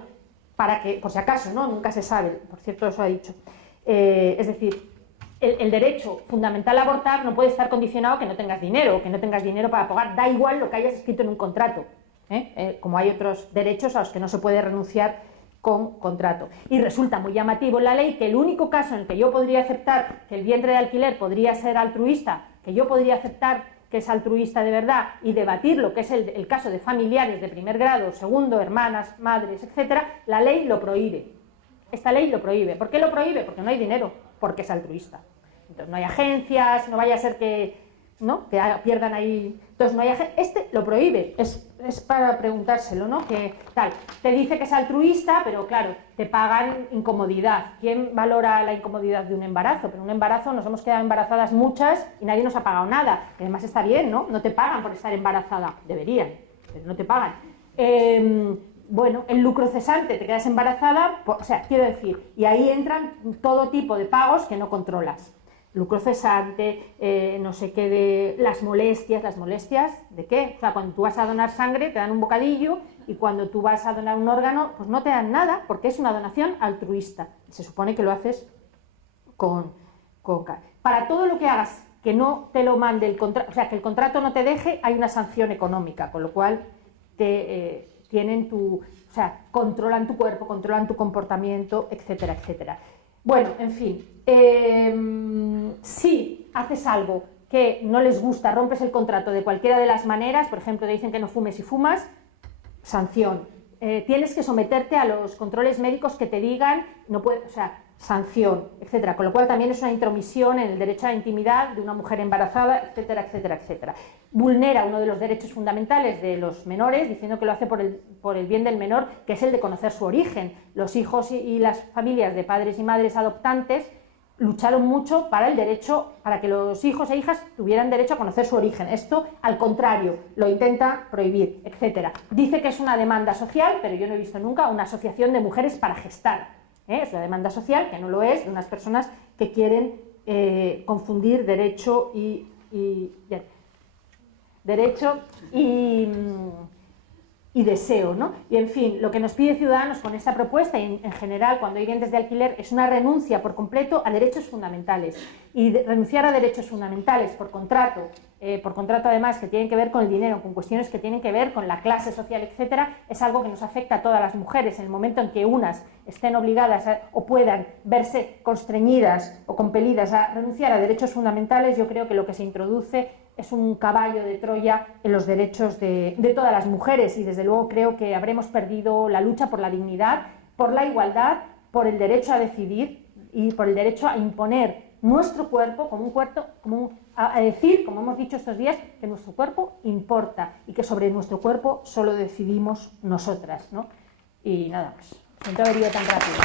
para que, por si acaso, ¿no? Nunca se sabe, por cierto, eso ha dicho. Es decir, el derecho fundamental a abortar no puede estar condicionado a que no tengas dinero, o que no tengas dinero para pagar, da igual lo que hayas escrito en un contrato, como hay otros derechos a los que no se puede renunciar con contrato. Y resulta muy llamativo en la ley que el único caso en el que yo podría aceptar que el vientre de alquiler podría ser altruista, que yo podría aceptar que es altruista de verdad y debatir lo que es el caso de familiares de primer grado, segundo, hermanas, madres, etcétera, la ley lo prohíbe. Esta ley lo prohíbe. ¿Por qué lo prohíbe? Porque no hay dinero, porque es altruista. Entonces no hay agencias, no vaya a ser que, ¿no?, que pierdan ahí. Entonces no hay este lo prohíbe. Es para preguntárselo, ¿no? Que tal, te dice que es altruista, pero claro, te pagan incomodidad. ¿Quién valora la incomodidad de un embarazo? Pero un embarazo, nos hemos quedado embarazadas muchas y nadie nos ha pagado nada. Y además está bien, ¿no? No te pagan por estar embarazada. Deberían, pero no te pagan. Bueno, el lucro cesante, te quedas embarazada, o sea, quiero decir, y ahí entran todo tipo de pagos que no controlas. Lucro cesante, no sé qué, de las molestias ¿de qué? O sea, cuando tú vas a donar sangre te dan un bocadillo y cuando tú vas a donar un órgano pues no te dan nada porque es una donación altruista. Se supone que lo haces con para todo lo que hagas que no te lo mande el contrato, o sea, que el contrato no te deje, hay una sanción económica, con lo cual tienen controlan tu cuerpo, controlan tu comportamiento, etcétera, etcétera. Bueno, en fin, si haces algo que no les gusta, rompes el contrato de cualquiera de las maneras, por ejemplo, te dicen que no fumes y fumas, sanción. Tienes que someterte a los controles médicos que te digan, no puedes, o sea, sanción, etcétera. Con lo cual también es una intromisión en el derecho a la intimidad de una mujer embarazada, etcétera, etcétera, etcétera. Vulnera uno de los derechos fundamentales de los menores, diciendo que lo hace por el bien del menor, que es el de conocer su origen. Los hijos y las familias de padres y madres adoptantes lucharon mucho para el derecho, para que los hijos e hijas tuvieran derecho a conocer su origen. Esto, al contrario, lo intenta prohibir, etcétera. Dice que es una demanda social, pero yo no he visto nunca una asociación de mujeres para gestar. Es una demanda social, que no lo es, de unas personas que quieren confundir derecho y deseo, ¿no? Y en fin, lo que nos pide Ciudadanos con esta propuesta y en general cuando hay vientres de alquiler es una renuncia por completo a derechos fundamentales y renunciar a derechos fundamentales por contrato además que tienen que ver con el dinero, con cuestiones que tienen que ver con la clase social, etcétera, es algo que nos afecta a todas las mujeres. En el momento en que unas estén obligadas o puedan verse constreñidas o compelidas a renunciar a derechos fundamentales, yo creo que lo que se introduce es un caballo de Troya en los derechos de todas las mujeres y desde luego creo que habremos perdido la lucha por la dignidad, por la igualdad, por el derecho a decidir y por el derecho a imponer nuestro cuerpo como un cuerpo, a decir, como hemos dicho estos días, que nuestro cuerpo importa y que sobre nuestro cuerpo solo decidimos nosotras, ¿no? Y nada, pues siento haber ido tan rápido.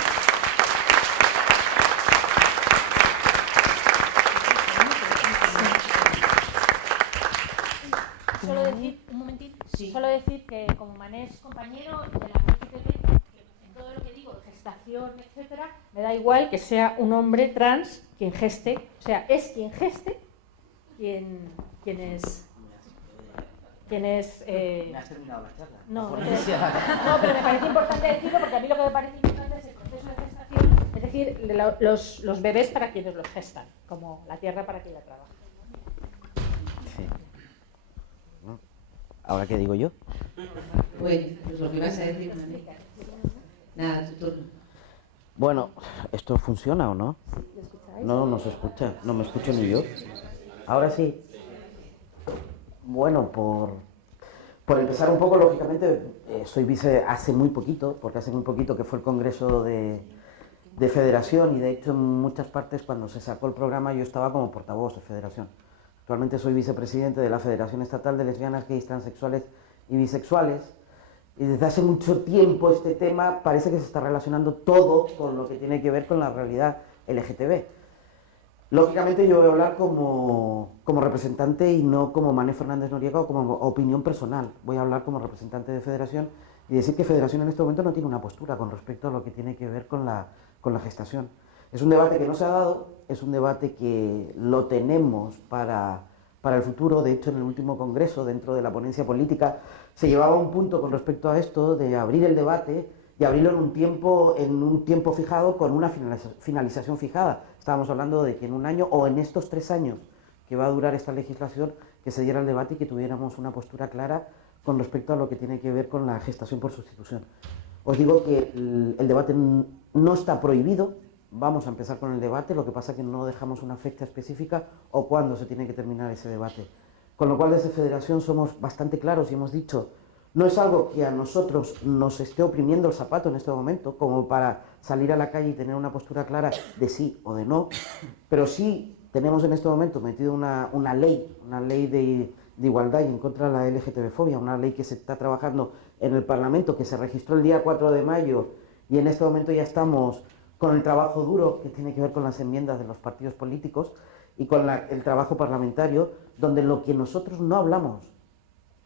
Solo decir, un momentito, solo decir que como Mané es compañero de la PTP, en todo lo que digo, gestación, etcétera, me da igual que sea un hombre trans quien geste, o sea, es quien geste, quien es... Me has terminado la charla. No, pero me parece importante decirlo porque a mí lo que me parece importante es el proceso de gestación, es decir, los bebés para quienes los gestan, como la tierra para quien la trabaja. Sí. ¿Ahora qué digo yo? Bueno, pues lo que ibas a decir, Manuel. Nada, tu turno. Bueno, ¿esto funciona o no? No, no se escucha. No me escucho ni yo. Ahora sí. Bueno, por empezar un poco, lógicamente, soy vice hace muy poquito, porque hace muy poquito que fue el Congreso de Federación, y de hecho en muchas partes cuando se sacó el programa yo estaba como portavoz de Federación. Actualmente soy vicepresidente de la Federación Estatal de Lesbianas, Gays, Transexuales y Bisexuales, y desde hace mucho tiempo este tema parece que se está relacionando todo con lo que tiene que ver con la realidad LGTB. Lógicamente yo voy a hablar como representante y no como Mané Fernández Noriega o como opinión personal. Voy a hablar como representante de Federación y decir que Federación en este momento no tiene una postura con respecto a lo que tiene que ver con la gestación. Es un debate que no se ha dado, es un debate que lo tenemos para el futuro. De hecho, en el último congreso, dentro de la ponencia política, se llevaba un punto con respecto a esto de abrir el debate y abrirlo en un tiempo fijado con una finalización fijada. Estábamos hablando de que en un año o en estos 3 años que va a durar esta legislación, que se diera el debate y que tuviéramos una postura clara con respecto a lo que tiene que ver con la gestación por sustitución. Os digo que el debate no está prohibido, vamos a empezar con el debate, lo que pasa es que no dejamos una fecha específica o cuándo se tiene que terminar ese debate. Con lo cual desde Federación somos bastante claros y hemos dicho, no es algo que a nosotros nos esté oprimiendo el zapato en este momento, como para salir a la calle y tener una postura clara de sí o de no, pero sí tenemos en este momento metido una ley de igualdad y en contra de la LGTB-fobia, una ley que se está trabajando en el Parlamento, que se registró el día 4 de mayo y en este momento ya estamos con el trabajo duro que tiene que ver con las enmiendas de los partidos políticos y con el trabajo parlamentario, donde lo que nosotros no hablamos,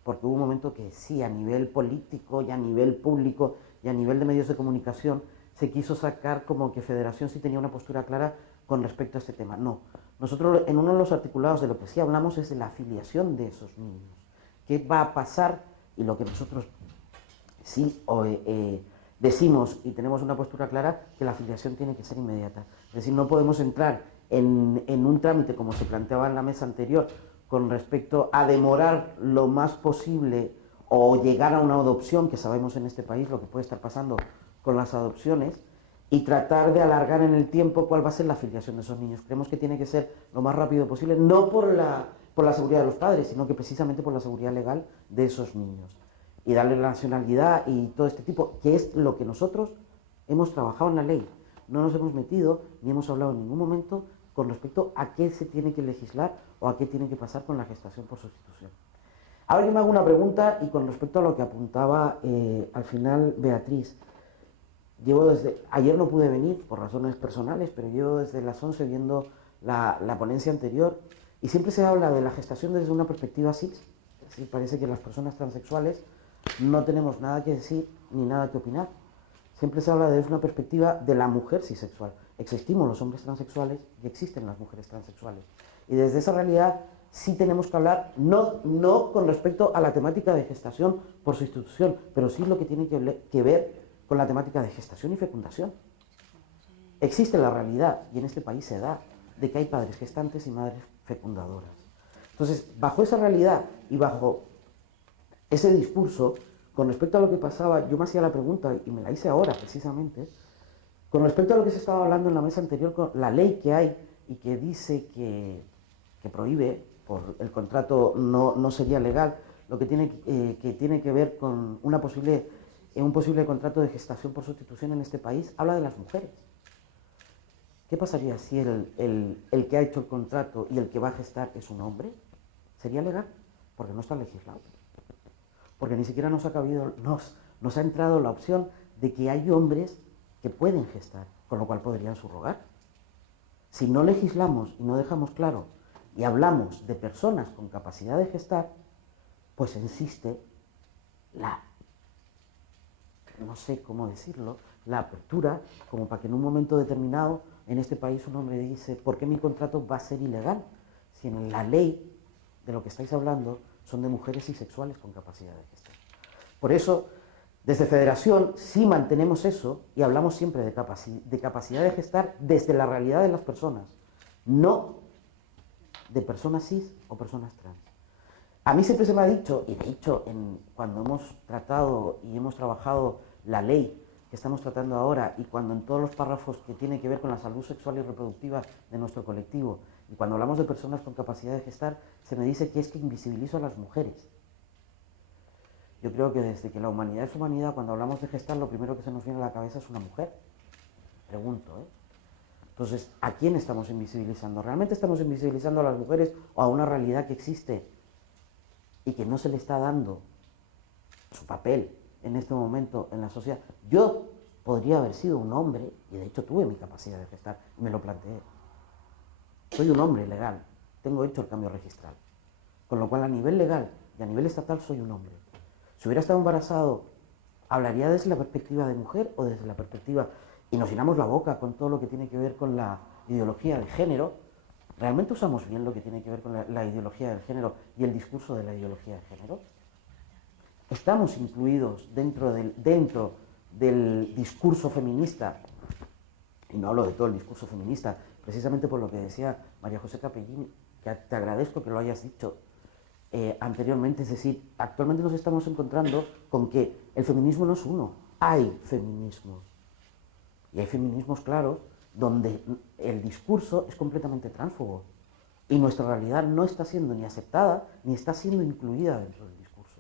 porque hubo un momento que sí, a nivel político y a nivel público y a nivel de medios de comunicación, se quiso sacar como que Federación sí tenía una postura clara con respecto a este tema. No, nosotros en uno de los articulados de lo que sí hablamos es de la afiliación de esos niños. ¿Qué va a pasar? Y lo que nosotros sí decimos y tenemos una postura clara, que la afiliación tiene que ser inmediata. Es decir, no podemos entrar en un trámite como se planteaba en la mesa anterior con respecto a demorar lo más posible o llegar a una adopción, que sabemos en este país lo que puede estar pasando con las adopciones, y tratar de alargar en el tiempo cuál va a ser la afiliación de esos niños. Creemos que tiene que ser lo más rápido posible, no por la seguridad de los padres, sino que precisamente por la seguridad legal de esos niños. Y darle la nacionalidad y todo este tipo, que es lo que nosotros hemos trabajado en la ley. No nos hemos metido ni hemos hablado en ningún momento con respecto a qué se tiene que legislar o a qué tiene que pasar con la gestación por sustitución. Ahora yo me hago una pregunta y con respecto a lo que apuntaba al final Beatriz. Ayer no pude venir por razones personales, pero llevo desde las 11 viendo la ponencia anterior y siempre se habla de la gestación desde una perspectiva cis. Sí, parece que las personas transexuales no tenemos nada que decir ni nada que opinar. Siempre se habla desde una perspectiva de la mujer cisexual. Existimos los hombres transexuales y existen las mujeres transexuales. Y desde esa realidad sí tenemos que hablar, no con respecto a la temática de gestación por sustitución, pero sí lo que tiene que ver con la temática de gestación y fecundación. Existe la realidad, y en este país se da, de que hay padres gestantes y madres fecundadoras. Entonces, bajo esa realidad y bajo ese discurso, con respecto a lo que pasaba, yo me hacía la pregunta, y me la hice ahora precisamente, con respecto a lo que se estaba hablando en la mesa anterior, con la ley que hay y que dice que prohíbe, por el contrato no sería legal, lo que tiene que ver con un posible contrato de gestación por sustitución en este país, habla de las mujeres. ¿Qué pasaría si el que ha hecho el contrato y el que va a gestar es un hombre? ¿Sería legal? Porque no está legislado. Porque ni siquiera nos ha entrado la opción de que hay hombres que pueden gestar, con lo cual podrían subrogar. Si no legislamos y no dejamos claro y hablamos de personas con capacidad de gestar, pues existe no sé cómo decirlo, la apertura, como para que en un momento determinado en este país un hombre dice, ¿por qué mi contrato va a ser ilegal? Si en la ley de lo que estáis hablando son de mujeres bisexuales con capacidad de gestar. Por eso, desde Federación sí mantenemos eso y hablamos siempre de capacidad de gestar desde la realidad de las personas, no de personas cis o personas trans. A mí siempre se me ha dicho, y de hecho cuando hemos tratado y hemos trabajado la ley que estamos tratando ahora, y cuando en todos los párrafos que tienen que ver con la salud sexual y reproductiva de nuestro colectivo, y cuando hablamos de personas con capacidad de gestar, se me dice que es que invisibilizo a las mujeres. Yo creo que desde que la humanidad es humanidad, cuando hablamos de gestar, lo primero que se nos viene a la cabeza es una mujer. Pregunto, ¿eh? Entonces, ¿a quién estamos invisibilizando? ¿Realmente estamos invisibilizando a las mujeres o a una realidad que existe y que no se le está dando su papel en este momento en la sociedad? Yo podría haber sido un hombre, y de hecho tuve mi capacidad de gestar, y me lo planteé. Soy un hombre legal, tengo hecho el cambio registral, con lo cual a nivel legal y a nivel estatal soy un hombre. Si hubiera estado embarazado, ¿hablaría desde la perspectiva de mujer o desde la perspectiva... y nos llenamos la boca con todo lo que tiene que ver con la ideología de género? ¿Realmente usamos bien lo que tiene que ver con la ideología del género y el discurso de la ideología de género? ¿Estamos incluidos dentro del discurso feminista? Y no hablo de todo el discurso feminista, precisamente por lo que decía María José Capellín, que te agradezco que lo hayas dicho anteriormente. Es decir, actualmente nos estamos encontrando con que el feminismo no es uno, hay feminismos. Y hay feminismos claros donde el discurso es completamente tránsfobo y nuestra realidad no está siendo ni aceptada ni está siendo incluida dentro del discurso.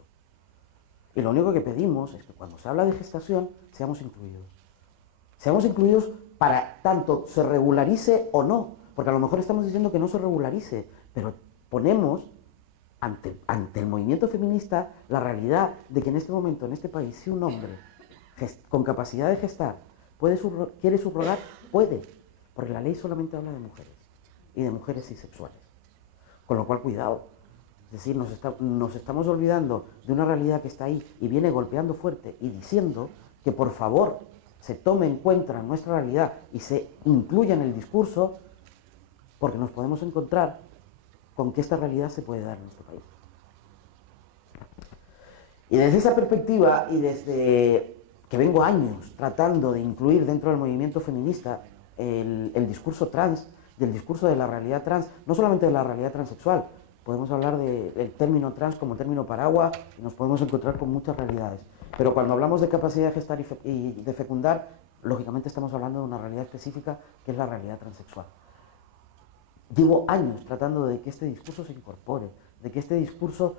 Y lo único que pedimos es que cuando se habla de gestación seamos incluidos. Seamos incluidos para tanto se regularice o no, porque a lo mejor estamos diciendo que no se regularice, pero ponemos ante el movimiento feminista la realidad de que en este momento, en este país, si un hombre con capacidad de gestar quiere subrogar, puede, porque la ley solamente habla de mujeres, y de mujeres cisexuales. Con lo cual, cuidado. Es decir, nos estamos olvidando de una realidad que está ahí y viene golpeando fuerte y diciendo que por favor se tome en cuenta nuestra realidad y se incluya en el discurso, porque nos podemos encontrar con que esta realidad se puede dar en este país. Y desde esa perspectiva, y desde que vengo años tratando de incluir dentro del movimiento feminista el discurso trans, del discurso de la realidad trans, no solamente de la realidad transexual, podemos hablar del término trans como término paraguas y nos podemos encontrar con muchas realidades. Pero cuando hablamos de capacidad de gestar y de fecundar, lógicamente estamos hablando de una realidad específica que es la realidad transexual. Llevo años tratando de que este discurso se incorpore, de que este discurso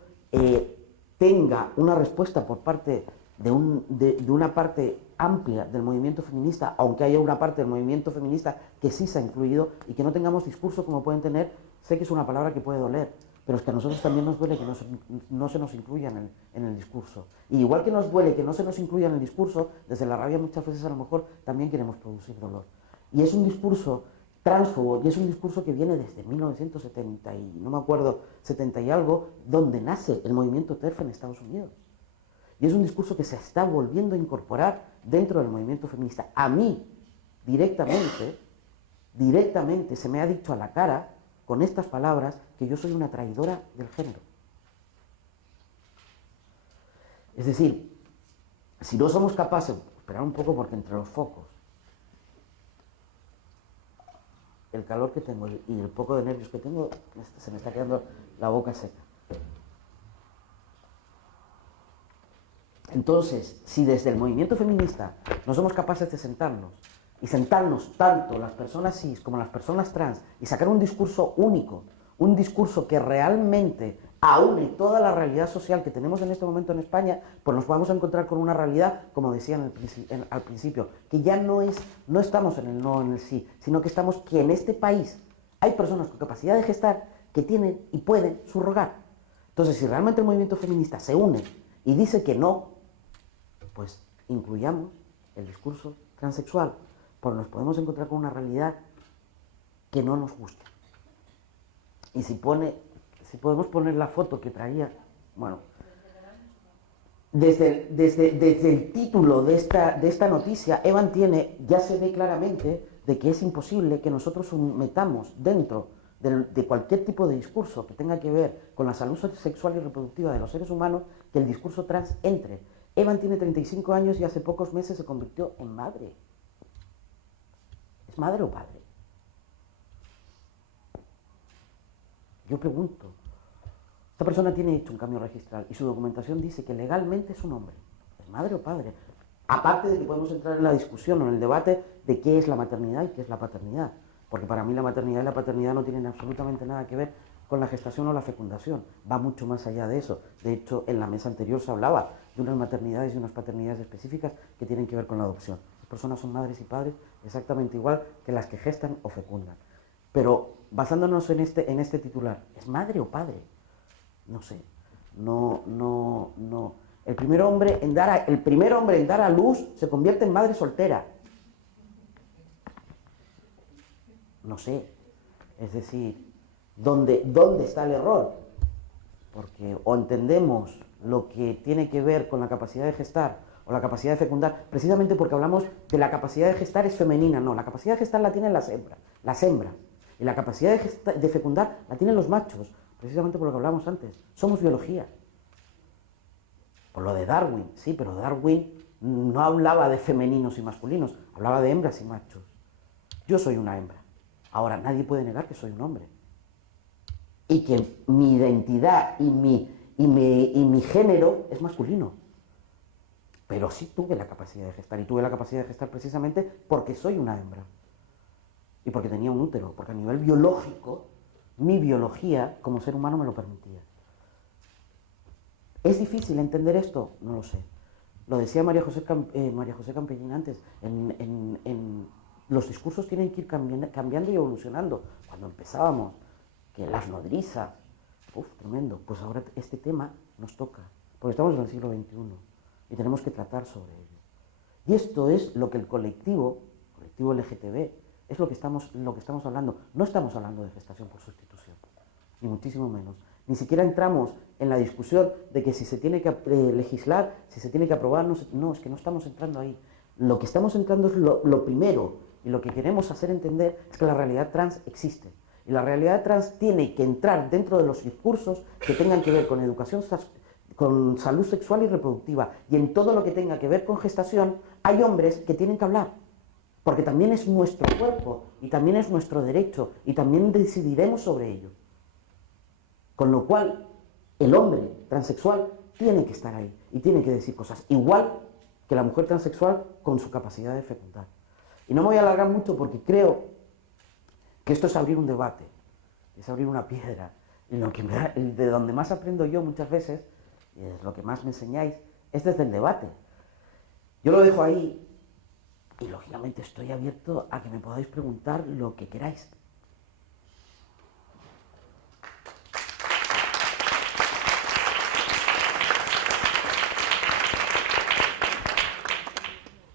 tenga una respuesta por parte de una parte amplia del movimiento feminista, aunque haya una parte del movimiento feminista que sí se ha incluido, y que no tengamos discurso como pueden tener. Sé que es una palabra que puede doler, pero es que a nosotros también nos duele que no se nos incluya en el discurso. Y igual que nos duele que no se nos incluya en el discurso, desde la rabia muchas veces a lo mejor también queremos producir dolor. Y es un discurso tránsfobo, y es un discurso que viene desde 1970 y no me acuerdo, 70 y algo, donde nace el movimiento TERF en Estados Unidos. Y es un discurso que se está volviendo a incorporar dentro del movimiento feminista. A mí, directamente se me ha dicho a la cara, con estas palabras, que yo soy una traidora del género. Es decir, si no somos capaces, esperar un poco porque entre los focos, el calor que tengo y el poco de nervios que tengo, se me está quedando la boca seca. Entonces, si desde el movimiento feminista no somos capaces de sentarnos, y sentarnos tanto las personas cis como las personas trans, y sacar un discurso único, un discurso que realmente aúne toda la realidad social que tenemos en este momento en España, pues nos vamos a encontrar con una realidad, como decían al principio, que ya no estamos en el no, en el sí, sino que estamos que en este país hay personas con capacidad de gestar que tienen y pueden subrogar. Entonces, si realmente el movimiento feminista se une y dice que no, pues incluyamos el discurso transexual, porque nos podemos encontrar con una realidad que no nos gusta. Y si podemos poner la foto que traía, bueno, desde el título de esta noticia, Evan ya se ve claramente de que es imposible que nosotros metamos dentro de cualquier tipo de discurso que tenga que ver con la salud sexual y reproductiva de los seres humanos, que el discurso trans entre. Evan tiene 35 años y hace pocos meses se convirtió en madre. ¿Es madre o padre? Yo pregunto. Esta persona tiene hecho un cambio registral y su documentación dice que legalmente es un hombre. ¿Es madre o padre? Aparte de que podemos entrar en la discusión o en el debate de qué es la maternidad y qué es la paternidad. Porque para mí la maternidad y la paternidad no tienen absolutamente nada que ver con la gestación o la fecundación. Va mucho más allá de eso. De hecho, en la mesa anterior se hablaba de unas maternidades y unas paternidades específicas que tienen que ver con la adopción. Las personas son madres y padres exactamente igual que las que gestan o fecundan. Pero basándonos en este titular, ¿es madre o padre? No sé. No. El primer hombre en dar a luz se convierte en madre soltera. No sé. Es decir, ¿dónde está el error? Porque o entendemos lo que tiene que ver con la capacidad de gestar o la capacidad de fecundar, precisamente porque hablamos de la capacidad de gestar es femenina. No, la capacidad de gestar la tienen las hembras. Y la capacidad de fecundar la tienen los machos, precisamente por lo que hablábamos antes. Somos biología. Por lo de Darwin, sí, pero Darwin no hablaba de femeninos y masculinos, hablaba de hembras y machos. Yo soy una hembra. Ahora, nadie puede negar que soy un hombre. Y que mi identidad y mi género es masculino. Pero sí tuve la capacidad de gestar, y tuve la capacidad de gestar precisamente porque soy una hembra. Y porque tenía un útero, porque a nivel biológico, mi biología como ser humano me lo permitía. ¿Es difícil entender esto? No lo sé. Lo decía María José Campellín antes, los discursos tienen que ir cambiando y evolucionando. Cuando empezábamos, que las nodrizas, tremendo, pues ahora este tema nos toca, porque estamos en el siglo XXI y tenemos que tratar sobre ello. Y esto es lo que el colectivo LGTB, es lo que estamos hablando. No estamos hablando de gestación por sustitución, ni muchísimo menos. Ni siquiera entramos en la discusión de que si se tiene que legislar, si se tiene que aprobar, no, es que no estamos entrando ahí. Lo que estamos entrando es lo primero, y lo que queremos hacer entender es que la realidad trans existe. Y la realidad trans tiene que entrar dentro de los discursos que tengan que ver con educación, con salud sexual y reproductiva. Y en todo lo que tenga que ver con gestación, hay hombres que tienen que hablar. Porque también es nuestro cuerpo, y también es nuestro derecho, y también decidiremos sobre ello. Con lo cual, el hombre transexual tiene que estar ahí, y tiene que decir cosas, igual que la mujer transexual con su capacidad de fecundar. Y no me voy a alargar mucho porque creo que esto es abrir un debate, es abrir una piedra. Y de donde más aprendo yo muchas veces, y es lo que más me enseñáis, es desde el debate. Yo lo dejo ahí y lógicamente estoy abierto a que me podáis preguntar lo que queráis.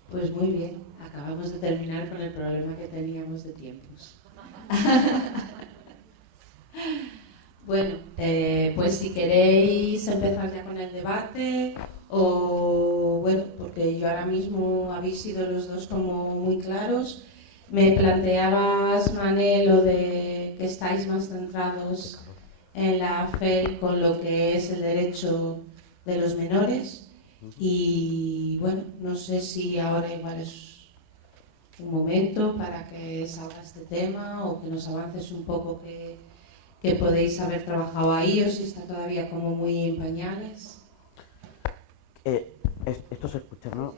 Pues muy bien, acabamos de terminar con el problema que teníamos de tiempos. Bueno, pues si queréis empezar ya con el debate, o bueno, porque yo ahora mismo habéis sido los dos como muy claros. Me planteabas, Mané, lo de que estáis más centrados en la FEL con lo que es el derecho de los menores. Y bueno, no sé si ahora igual es un momento para que salga este tema o que nos avances un poco que podéis haber trabajado ahí, o si está todavía como muy en pañales. Esto se escucha, ¿no?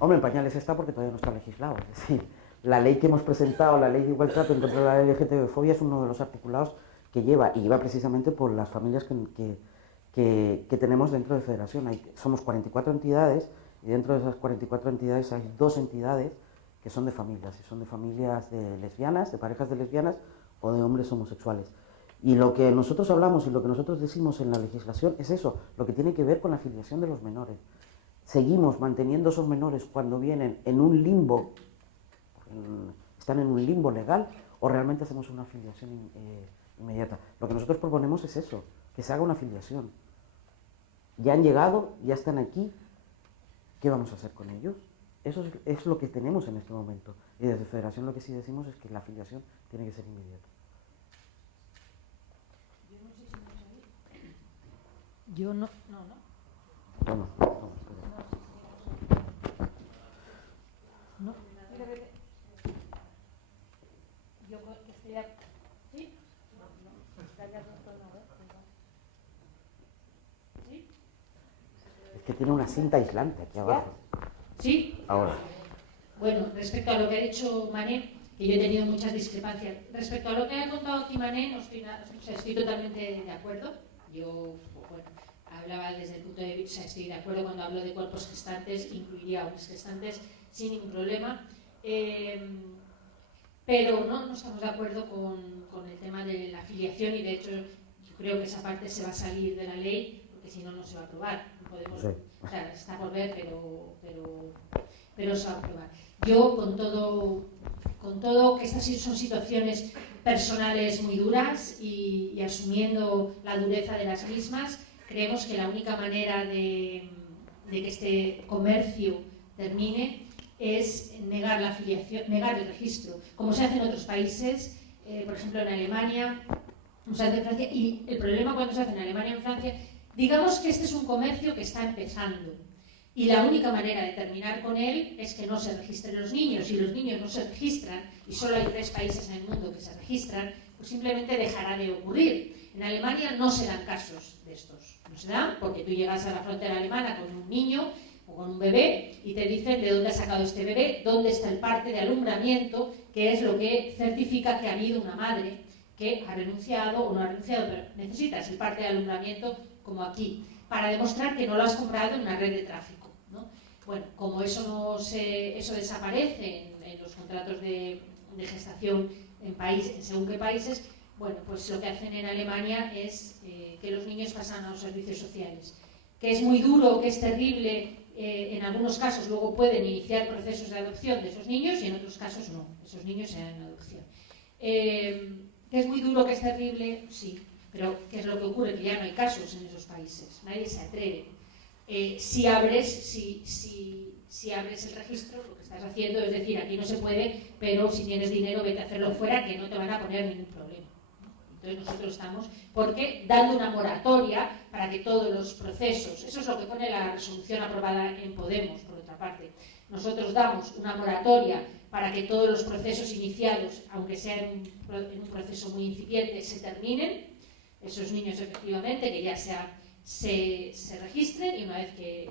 Hombre, en pañales está porque todavía no está legislado. Es decir, la ley que hemos presentado, la ley de igual trato en contra de la LGTB-fobia, es uno de los articulados que lleva precisamente por las familias que tenemos dentro de Federación. Somos 44 entidades, y dentro de esas 44 entidades hay 2 entidades que son de familias, y son de familias de lesbianas, de parejas de lesbianas o de hombres homosexuales. Y lo que nosotros hablamos y lo que nosotros decimos en la legislación es eso, lo que tiene que ver con la filiación de los menores. Seguimos manteniendo esos menores cuando vienen en un limbo, están en un limbo legal, o realmente hacemos una filiación inmediata. Lo que nosotros proponemos es eso, que se haga una filiación. Ya han llegado, ya están aquí, ¿qué vamos a hacer con ellos? Eso es lo que tenemos en este momento. Y desde Federación lo que sí decimos es que la filiación tiene que ser inmediata. Yo no. Bueno, No. Yo que estoy... ¿Sí? No. que tiene una cinta aislante aquí abajo. ¿Sí? Ahora. Bueno, respecto a lo que ha dicho Mané, que yo he tenido muchas discrepancias. Respecto a lo que ha contado aquí Mané, estoy totalmente de acuerdo. Yo, bueno, hablaba desde el punto de vista, estoy de acuerdo cuando hablo de cuerpos gestantes, incluiría hombres gestantes sin ningún problema. Pero no estamos de acuerdo con el tema de la afiliación y de hecho yo creo que esa parte se va a salir de la ley porque si no, no se va a aprobar. No podemos, sí. o sea, está por ver, pero se va a aprobar. Yo con todo que estas son situaciones personales muy duras y asumiendo la dureza de las mismas, creemos que la única manera de que este comercio termine es negar la afiliación, negar el registro, como se hace en otros países, por ejemplo en Alemania, como se hace en Francia, y el problema cuando se hace en Alemania y en Francia, digamos que este es un comercio que está empezando, y la única manera de terminar con él es que no se registren los niños. Si los niños no se registran, y solo hay 3 países en el mundo que se registran, pues simplemente dejará de ocurrir. En Alemania no se dan casos de estos, no se dan porque tú llegas a la frontera alemana con un niño o con un bebé y te dicen de dónde ha sacado este bebé, dónde está el parte de alumbramiento, que es lo que certifica que ha habido una madre que ha renunciado o no ha renunciado, pero necesitas el parte de alumbramiento como aquí, para demostrar que no lo has comprado en una red de tráfico, ¿no? Bueno, como eso desaparece en los contratos de gestación en según qué países, bueno, pues lo que hacen en Alemania es que los niños pasan a los servicios sociales, que es muy duro, que es terrible. En algunos casos luego pueden iniciar procesos de adopción de esos niños y en otros casos no, esos niños se dan en adopción. Que es muy duro, que es terrible, sí, pero ¿qué es lo que ocurre? Que ya no hay casos en esos países, nadie se atreve. Si abres el registro, lo que estás haciendo es decir, aquí no se puede, pero si tienes dinero vete a hacerlo fuera, que no te van a poner ningún problema. Entonces nosotros estamos, porque dando una moratoria para que todos los procesos, eso es lo que pone la resolución aprobada en Podemos, por otra parte, nosotros damos una moratoria para que todos los procesos iniciados, aunque sea en un proceso muy incipiente, se terminen, esos niños efectivamente que ya se registren y una vez que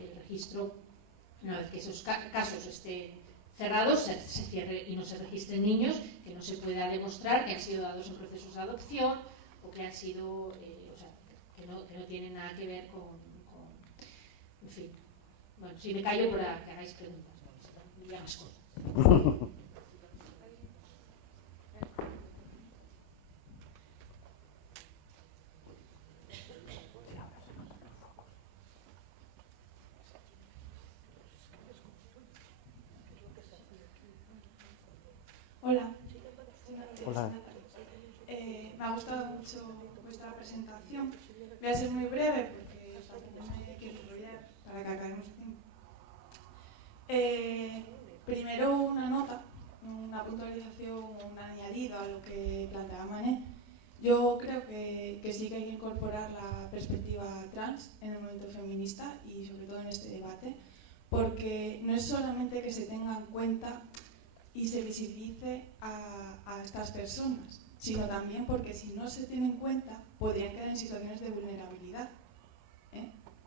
esos casos estén cerrados, se cierre y no se registren niños que no se pueda demostrar que han sido dados en procesos de adopción o que han sido, que no tienen nada que ver con en fin. Bueno, si me callo para que hagáis preguntas, no diría más cosas. Hola. Hola. Me ha gustado mucho vuestra presentación. Voy a ser muy breve porque tampoco me quiero enrollar para que acabemos tiempo. Primero una nota, una puntualización, un añadido a lo que planteaba Mané. Yo creo que sí que hay que incorporar la perspectiva trans en el movimiento feminista y sobre todo en este debate, porque no es solamente que se tenga en cuenta y se visibilice a estas personas, sino también porque si no se tiene en cuenta podrían quedar en situaciones de vulnerabilidad,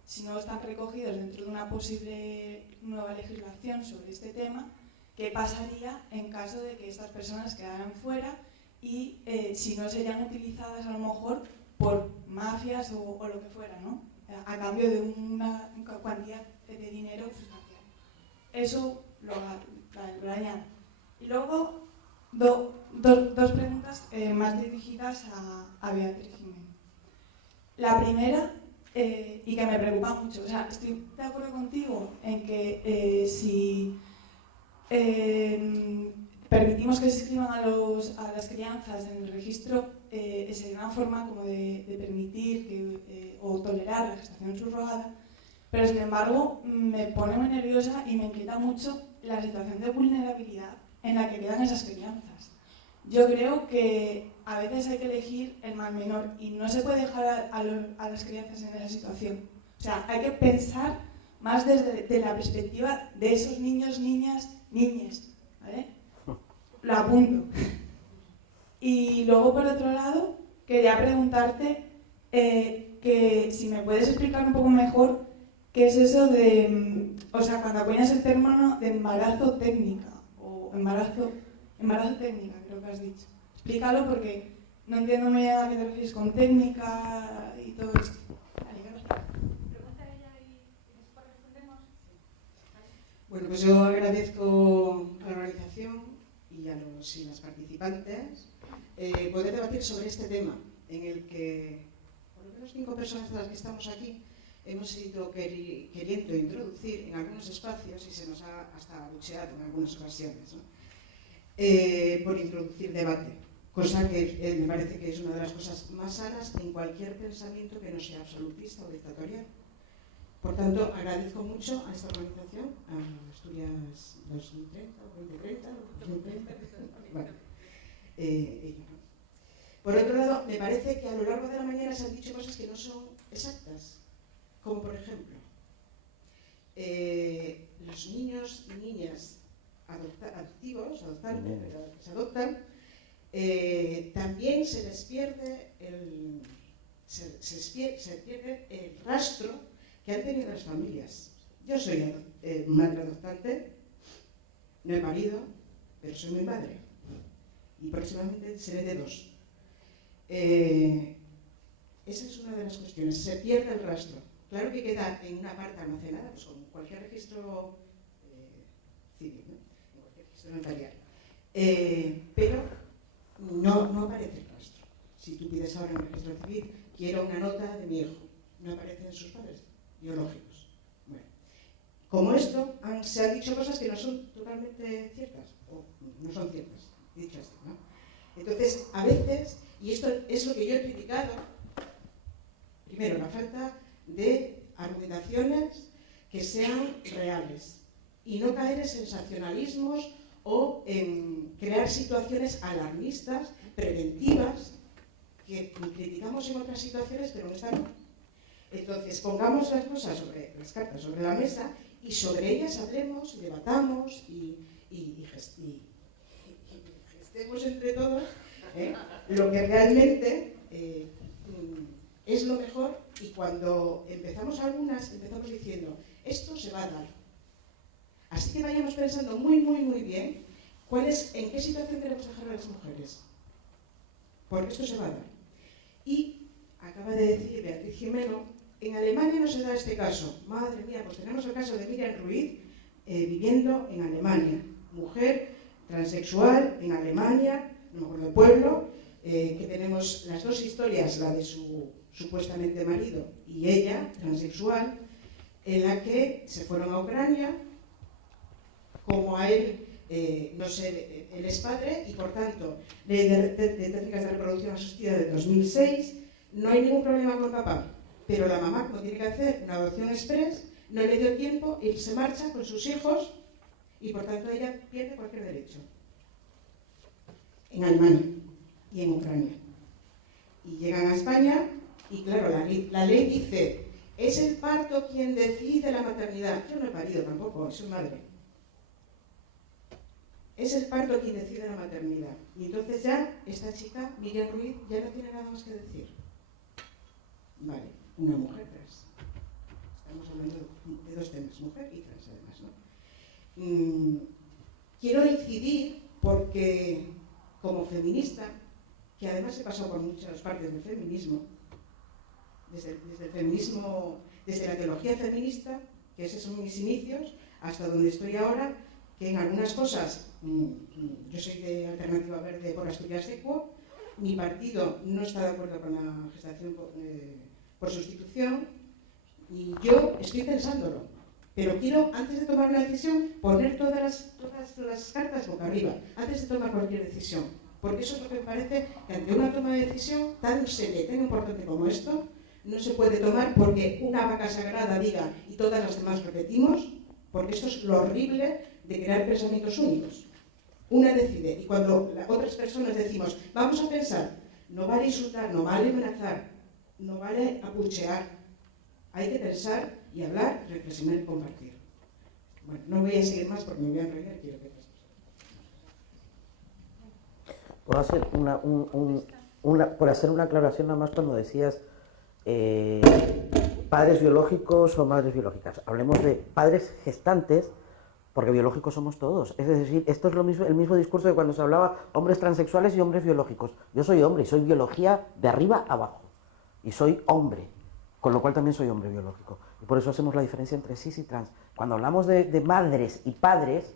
si no están recogidos dentro de una posible nueva legislación sobre este tema. ¿Qué pasaría en caso de que estas personas quedaran fuera y si no serían utilizadas a lo mejor por mafias o lo que fuera, ¿no? A cambio de una cantidad de dinero sustancial? Eso lo añado. Y luego dos preguntas más dirigidas a Beatriz Jiménez. La primera, y que me preocupa mucho, o sea, estoy de acuerdo contigo en que si permitimos que se inscriban a las crianzas en el registro, sería una forma como de permitir o tolerar la gestación subrogada, pero sin embargo me pone muy nerviosa y me inquieta mucho la situación de vulnerabilidad en la que quedan esas crianzas. Yo creo que a veces hay que elegir el mal menor y no se puede dejar a las crianzas en esa situación. O sea, hay que pensar más desde la perspectiva de esos niños, niñas, niñes, ¿vale? Lo apunto. Y luego, por otro lado, quería preguntarte que si me puedes explicar un poco mejor ¿Qué es eso de, o sea, cuando acuñas el término de embarazo técnica, o embarazo técnica, creo que has dicho? Explícalo porque no entiendo muy bien a qué te refieres con técnica y todo esto. Pregunta ella y después respondemos. Bueno, pues yo agradezco a la organización y a las participantes poder debatir sobre este tema en el que, por lo menos 5 personas de las que estamos aquí, hemos ido queriendo introducir en algunos espacios y se nos ha hasta abucheado en algunas ocasiones, ¿no? Por introducir debate, cosa que me parece que es una de las cosas más sanas en cualquier pensamiento que no sea absolutista o dictatorial. Por tanto, agradezco mucho a esta organización, a Asturias 2030 o 2030, 2030. Bueno, por otro lado, me parece que a lo largo de la mañana se han dicho cosas que no son exactas, como por ejemplo, los niños y niñas adoptivos, pero que se adoptan, también se les pierde se pierde el rastro que han tenido las familias. Yo soy madre adoptante, no he parido, pero soy muy madre y próximamente seré de 2. Esa es una de las cuestiones, se pierde el rastro. Claro que queda en una parte almacenada, pues como cualquier registro civil, ¿no? En cualquier registro notarial. Pero no aparece el rastro. Si tú pides ahora en el registro civil, quiero una nota de mi hijo, no aparecen sus padres biológicos. Bueno, como esto, se han dicho cosas que no son totalmente ciertas, o no son ciertas, dicho así, ¿no? Entonces, a veces, y esto es lo que yo he criticado, primero, la falta de argumentaciones que sean reales y no caer en sensacionalismos o en crear situaciones alarmistas, preventivas, que criticamos en otras situaciones, pero en esta no. Entonces, pongamos las cosas las cartas sobre la mesa y sobre ellas hablemos, debatamos y gestemos entre todos lo que realmente es lo mejor. Y cuando empezamos empezamos diciendo, esto se va a dar. Así que vayamos pensando muy bien en qué situación queremos dejar a las mujeres. Porque esto se va a dar. Y acaba de decir Beatriz Jimeno, en Alemania no se da este caso. Madre mía, pues tenemos el caso de Miriam Ruiz viviendo en Alemania. Mujer transexual en Alemania, no me acuerdo el pueblo, que tenemos las dos historias, la de su supuestamente marido y ella, transexual, en la que se fueron a Ucrania, como a él, no sé, él es padre y por tanto, ley de técnicas de reproducción asistida de 2006, no hay ningún problema con papá, pero la mamá, como tiene que hacer una adopción express, no le dio tiempo y se marcha con sus hijos y por tanto ella pierde cualquier derecho. En Alemania y en Ucrania. Y llegan a España y claro, la ley dice, es el parto quien decide la maternidad. Yo no he parido tampoco, soy madre. Es el parto quien decide la maternidad. Y entonces ya esta chica, Miriam Ruiz, ya no tiene nada más que decir. Vale, una mujer trans. Estamos hablando de 2 temas, mujer y trans además, ¿no? Quiero incidir porque como feminista, que además he pasado por muchas partes del feminismo, desde el feminismo, desde la teología feminista, que esos son mis inicios, hasta donde estoy ahora, que en algunas cosas, yo soy de Alternativa Verde por Asturias Equo, mi partido no está de acuerdo con la gestación por sustitución, y yo estoy pensándolo, pero quiero, antes de tomar una decisión, poner todas las cartas boca arriba, antes de tomar cualquier decisión, porque eso es lo que me parece que ante una toma de decisión tan seria y tan importante como esto, no se puede tomar porque una vaca sagrada diga y todas las demás repetimos, porque esto es lo horrible de crear pensamientos únicos. Una decide y cuando otras personas decimos, vamos a pensar, no vale insultar, no vale amenazar, no vale abuchear, hay que pensar y hablar, reflexionar y compartir. Bueno, no voy a seguir más porque me voy a enrollar, quiero que pases. Por hacer una aclaración nada más cuando decías padres biológicos o madres biológicas. Hablemos de padres gestantes, porque biológicos somos todos. Es decir, esto es el mismo discurso de cuando se hablaba hombres transexuales y hombres biológicos. Yo soy hombre y soy biología de arriba a abajo. Y soy hombre, con lo cual también soy hombre biológico. Y por eso hacemos la diferencia entre cis y trans. Cuando hablamos de madres y padres,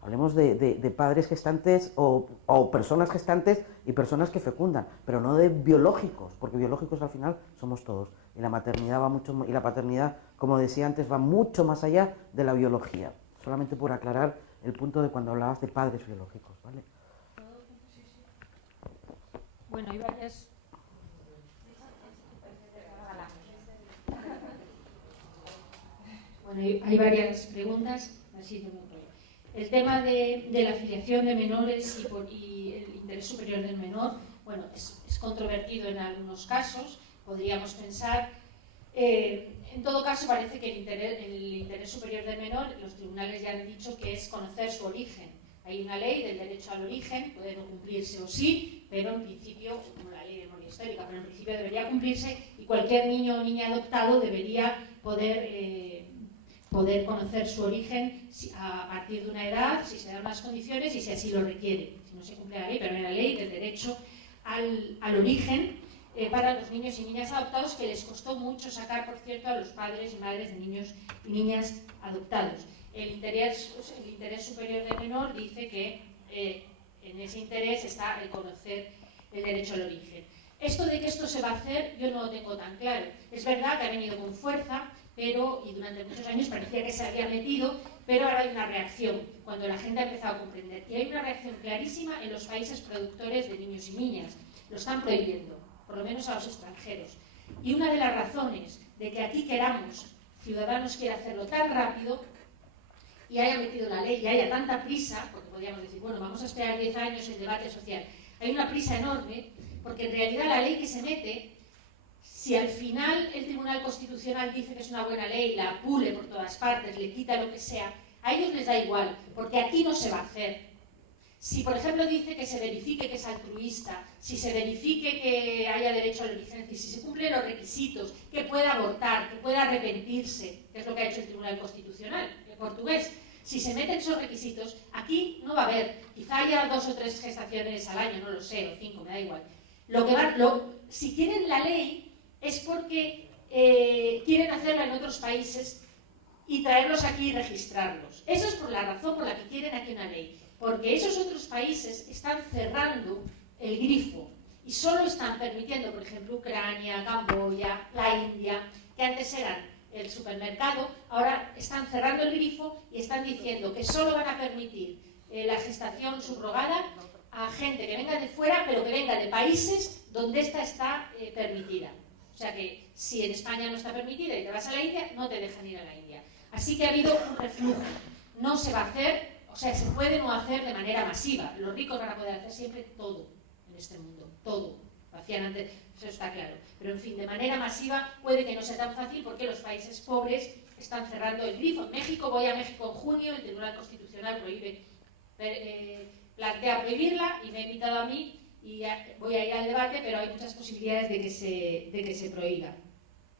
hablemos de padres gestantes o personas gestantes y personas que fecundan, pero no de biológicos, porque biológicos al final somos todos. Y la maternidad y la paternidad, como decía antes, va mucho más allá de la biología. Solamente por aclarar el punto de cuando hablabas de padres biológicos, ¿vale? Bueno, hay varias... Bueno, hay varias preguntas, así de un rollo. El tema de la filiación de menores y el interés superior del menor, bueno, es controvertido en algunos casos. Podríamos pensar, en todo caso parece que el interés superior del menor, los tribunales ya han dicho que es conocer su origen. Hay una ley del derecho al origen, puede no cumplirse o sí, pero en principio, como la ley de memoria histórica, pero en principio debería cumplirse y cualquier niño o niña adoptado debería poder conocer su origen a partir de una edad, si se dan unas condiciones y si así lo requiere. Si no se cumple la ley, pero hay una ley del derecho al origen para los niños y niñas adoptados, que les costó mucho sacar, por cierto, a los padres y madres de niños y niñas adoptados. El interés superior del menor dice que en ese interés está el conocer el derecho al origen. Esto de que esto se va a hacer, yo no lo tengo tan claro. Es verdad que ha venido con fuerza, y durante muchos años parecía que se había metido, pero ahora hay una reacción, cuando la gente ha empezado a comprender. Y hay una reacción clarísima en los países productores de niños y niñas. Lo están prohibiendo, por lo menos a los extranjeros. Y una de las razones de que aquí queramos, Ciudadanos quiera hacerlo tan rápido, y haya metido la ley y haya tanta prisa, porque podríamos decir, bueno, vamos a esperar 10 años el debate social. Hay una prisa enorme, porque en realidad la ley que se mete, si al final el Tribunal Constitucional dice que es una buena ley, la pule por todas partes, le quita lo que sea, a ellos les da igual, porque aquí no se va a hacer. Si, por ejemplo, dice que se verifique que es altruista, si se verifique que haya derecho a la licencia, si se cumplen los requisitos, que pueda abortar, que pueda arrepentirse, que es lo que ha hecho el Tribunal Constitucional, el portugués, si se meten esos requisitos, aquí no va a haber, quizá haya 2 o 3 gestaciones al año, no lo sé, o 5, me da igual. Si quieren la ley es porque quieren hacerla en otros países y traerlos aquí y registrarlos. Eso es por la razón por la que quieren aquí una ley. Porque esos otros países están cerrando el grifo y solo están permitiendo, por ejemplo, Ucrania, Camboya, la India, que antes eran el supermercado, ahora están cerrando el grifo y están diciendo que solo van a permitir la gestación subrogada a gente que venga de fuera, pero que venga de países donde esta está permitida. O sea que si en España no está permitida y te vas a la India, no te dejan ir a la India. Así que ha habido un reflujo. No se va a hacer, o sea, se puede no hacer de manera masiva. Los ricos van a poder hacer siempre todo en este mundo, todo. Lo hacían antes, eso está claro. Pero en fin, de manera masiva puede que no sea tan fácil porque los países pobres están cerrando el grifo. En México, voy a México en junio, el Tribunal Constitucional plantea prohibirla y me ha invitado a mí y voy a ir al debate, pero hay muchas posibilidades de que se prohíba.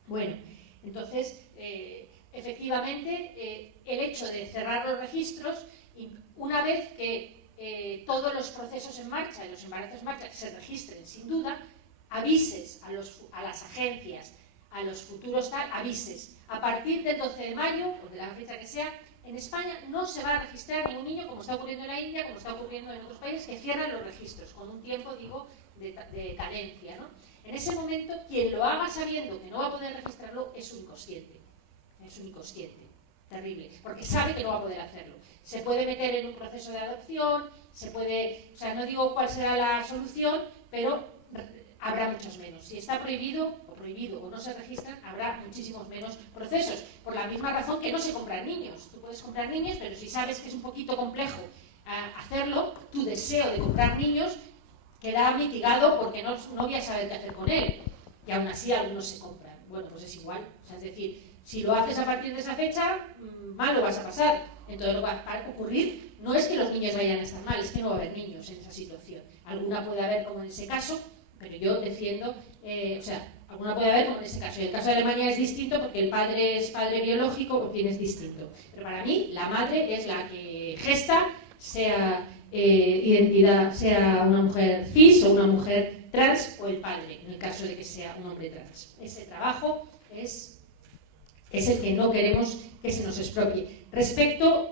Bueno, entonces, efectivamente, el hecho de cerrar los registros, una vez que todos los procesos en marcha y los embarazos en marcha se registren, sin duda, avises a las agencias, a los futuros avises. A partir del 12 de mayo, o de la fecha que sea, en España no se va a registrar ningún niño, como está ocurriendo en la India, como está ocurriendo en otros países, que cierran los registros, con un tiempo, digo, de cadencia, ¿no? En ese momento, quien lo haga sabiendo que no va a poder registrarlo es un inconsciente. Es un inconsciente. Terrible. Porque sabe que no va a poder hacerlo. Se puede meter en un proceso de adopción, o sea, no digo cuál será la solución, pero habrá muchos menos. Si está prohibido o no se registran, habrá muchísimos menos procesos. Por la misma razón que no se compran niños. Tú puedes comprar niños, pero si sabes que es un poquito complejo hacerlo, tu deseo de comprar niños queda mitigado porque no voy a saber qué hacer con él. Y aún así algunos se compran. Bueno, pues es igual. O sea, es decir, si lo haces a partir de esa fecha, mal lo vas a pasar. Entonces lo que va a ocurrir no es que los niños vayan a estar mal, es que no va a haber niños en esa situación. Alguna puede haber como en ese caso, pero yo defiendo, o sea, alguna puede haber, como en este caso. En el caso de Alemania es distinto porque el padre es padre biológico, o quien es distinto. Pero para mí, la madre es la que gesta, sea identidad, sea una mujer cis o una mujer trans, o el padre, en el caso de que sea un hombre trans. Ese trabajo es el que no queremos que se nos expropie. Respecto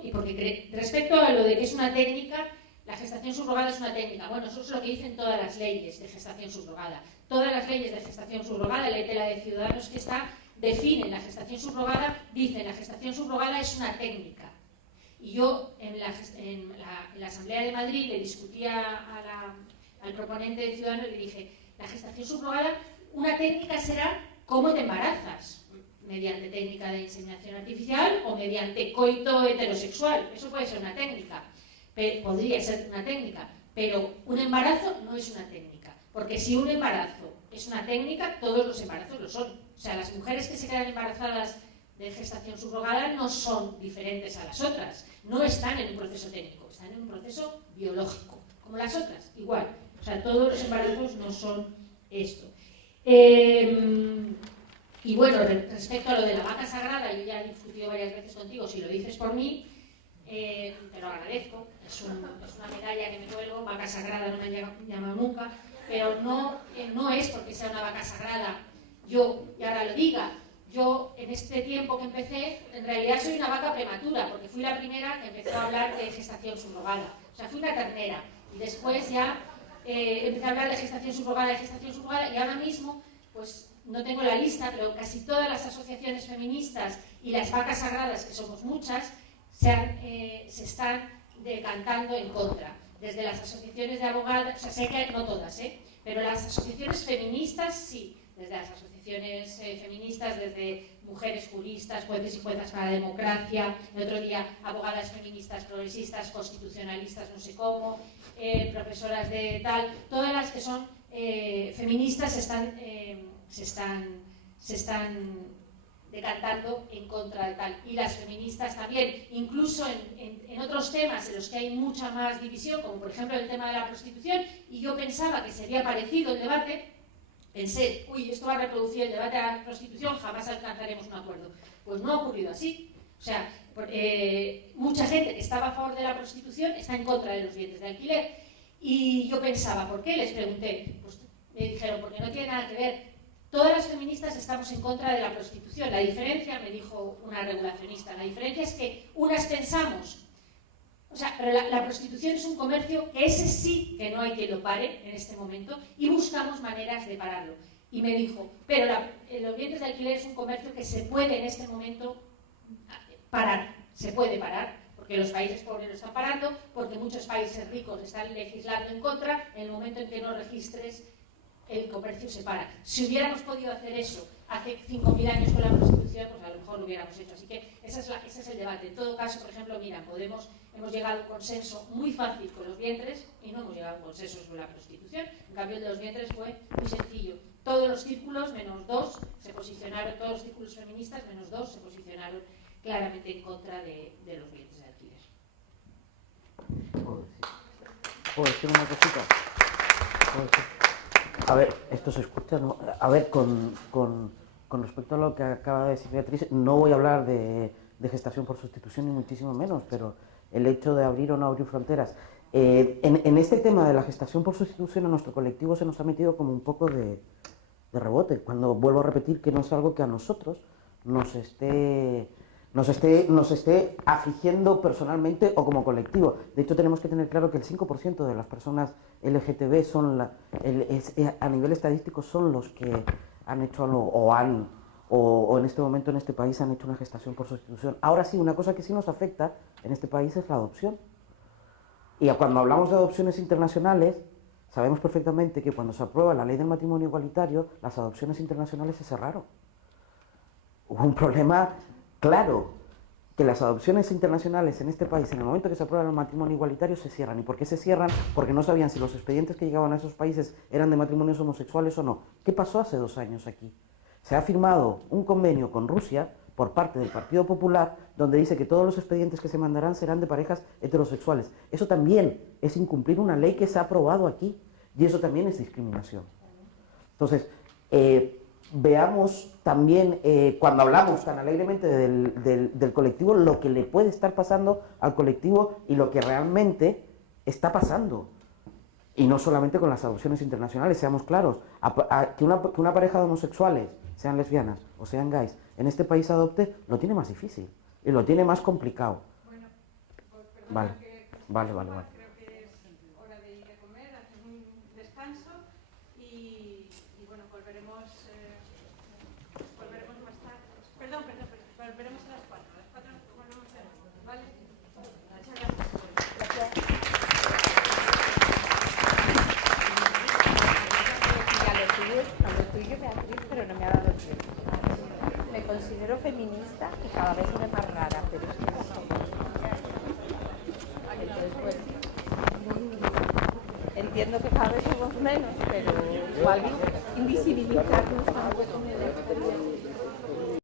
a lo de que es una técnica, la gestación subrogada es una técnica. Bueno, eso es lo que dicen todas las leyes de gestación subrogada. Todas las leyes de gestación subrogada, la de Ciudadanos que está, definen la gestación subrogada, dicen la gestación subrogada es una técnica. Y yo en la Asamblea de Madrid le discutía al proponente de Ciudadanos y le dije, la gestación subrogada, una técnica será cómo te embarazas, mediante técnica de inseminación artificial o mediante coito heterosexual. Eso puede ser una técnica, podría ser una técnica, pero un embarazo no es una técnica, porque si un embarazo es una técnica, todos los embarazos lo son. O sea, las mujeres que se quedan embarazadas de gestación subrogada no son diferentes a las otras, no están en un proceso técnico, están en un proceso biológico, como las otras, igual. O sea, todos los embarazos no son esto. Y bueno, respecto a lo de la vaca sagrada, yo ya he discutido varias veces contigo, si lo dices por mí, te lo agradezco, es una medalla que me cuelgo, vaca sagrada no me han llamado nunca, pero no es porque sea una vaca sagrada yo, y ahora lo diga, yo en este tiempo que empecé, en realidad soy una vaca prematura, porque fui la primera que empezó a hablar de gestación subrogada, o sea, fui una ternera, y después ya empecé a hablar de gestación subrogada, y ahora mismo, pues no tengo la lista, pero casi todas las asociaciones feministas y las vacas sagradas, que somos muchas, se están decantando en contra. Desde las asociaciones de abogadas, o sea, sé que no todas, pero las asociaciones feministas sí, desde las asociaciones feministas, desde mujeres juristas, jueces y juezas para la democracia, el otro día abogadas feministas, progresistas, constitucionalistas, no sé cómo, profesoras de tal, todas las que son feministas se están decantando en contra de tal. Y las feministas también, incluso en otros temas en los que hay mucha más división, como por ejemplo el tema de la prostitución, y yo pensaba que sería parecido el debate, pensé, uy, esto va a reproducir el debate de la prostitución, jamás alcanzaremos un acuerdo. Pues no ha ocurrido así. O sea, mucha gente que estaba a favor de la prostitución está en contra de los vientres de alquiler. Y yo pensaba, ¿por qué? Les pregunté. Pues me dijeron, porque no tiene nada que ver. Todas las feministas estamos en contra de la prostitución. La diferencia, me dijo una regulacionista, la diferencia es que unas pensamos, o sea, pero la prostitución es un comercio que ese sí que no hay quien lo pare en este momento y buscamos maneras de pararlo. Y me dijo, pero los vientres de alquiler es un comercio que se puede en este momento parar, se puede parar, porque los países pobres lo están parando, porque muchos países ricos están legislando en contra, en el momento en que no registres el comercio se para. Si hubiéramos podido hacer eso hace 5.000 años con la prostitución, pues a lo mejor lo hubiéramos hecho. Así que ese es el debate. En todo caso, por ejemplo, mira, hemos llegado a un consenso muy fácil con los vientres y no hemos llegado a un consenso con la prostitución. En cambio, el de los vientres fue muy sencillo. Todos los círculos, menos 2, se posicionaron, todos los círculos feministas, menos 2, se posicionaron claramente en contra de los vientres de alquiler. ¿Puedo decir una cosita? A ver, esto se escucha, ¿no? A ver, con respecto a lo que acaba de decir Beatriz, no voy a hablar de gestación por sustitución ni muchísimo menos, pero el hecho de abrir o no abrir fronteras. En este tema de la gestación por sustitución a nuestro colectivo se nos ha metido como un poco de rebote, cuando vuelvo a repetir que no es algo que a nosotros nos esté afligiendo personalmente o como colectivo. De hecho, tenemos que tener claro que el 5% de las personas LGTB a nivel estadístico son los que han hecho o en este momento en este país han hecho una gestación por sustitución. Ahora sí, una cosa que sí nos afecta en este país es la adopción. Y cuando hablamos de adopciones internacionales, sabemos perfectamente que cuando se aprueba la ley del matrimonio igualitario, las adopciones internacionales se cerraron. Hubo un problema claro, que las adopciones internacionales en este país, en el momento que se aprueba el matrimonio igualitario, se cierran. ¿Y por qué se cierran? Porque no sabían si los expedientes que llegaban a esos países eran de matrimonios homosexuales o no. ¿Qué pasó hace 2 años aquí? Se ha firmado un convenio con Rusia por parte del Partido Popular donde dice que todos los expedientes que se mandarán serán de parejas heterosexuales. Eso también es incumplir una ley que se ha aprobado aquí y eso también es discriminación. Entonces, veamos también, cuando hablamos tan alegremente del colectivo, lo que le puede estar pasando al colectivo y lo que realmente está pasando. Y no solamente con las adopciones internacionales, seamos claros, que una pareja de homosexuales, sean lesbianas o sean gays, en este país adopte, lo tiene más difícil y lo tiene más complicado. Bueno, pues Vale, vale. Creo que es hora de ir a comer, hacer un descanso y bueno, volveremos más tarde. Perdón, volveremos a las 4. A las 4 volvemos a ver, ¿vale? Muchas gracias. A lo tuyo, Beatriz, pero no me ha dado tiempo. Me considero feminista y cada vez soy más rara, pero es que no sé. Entonces, pues, entiendo que cada vez somos menos, pero igual invisibilizarnos tampoco me da.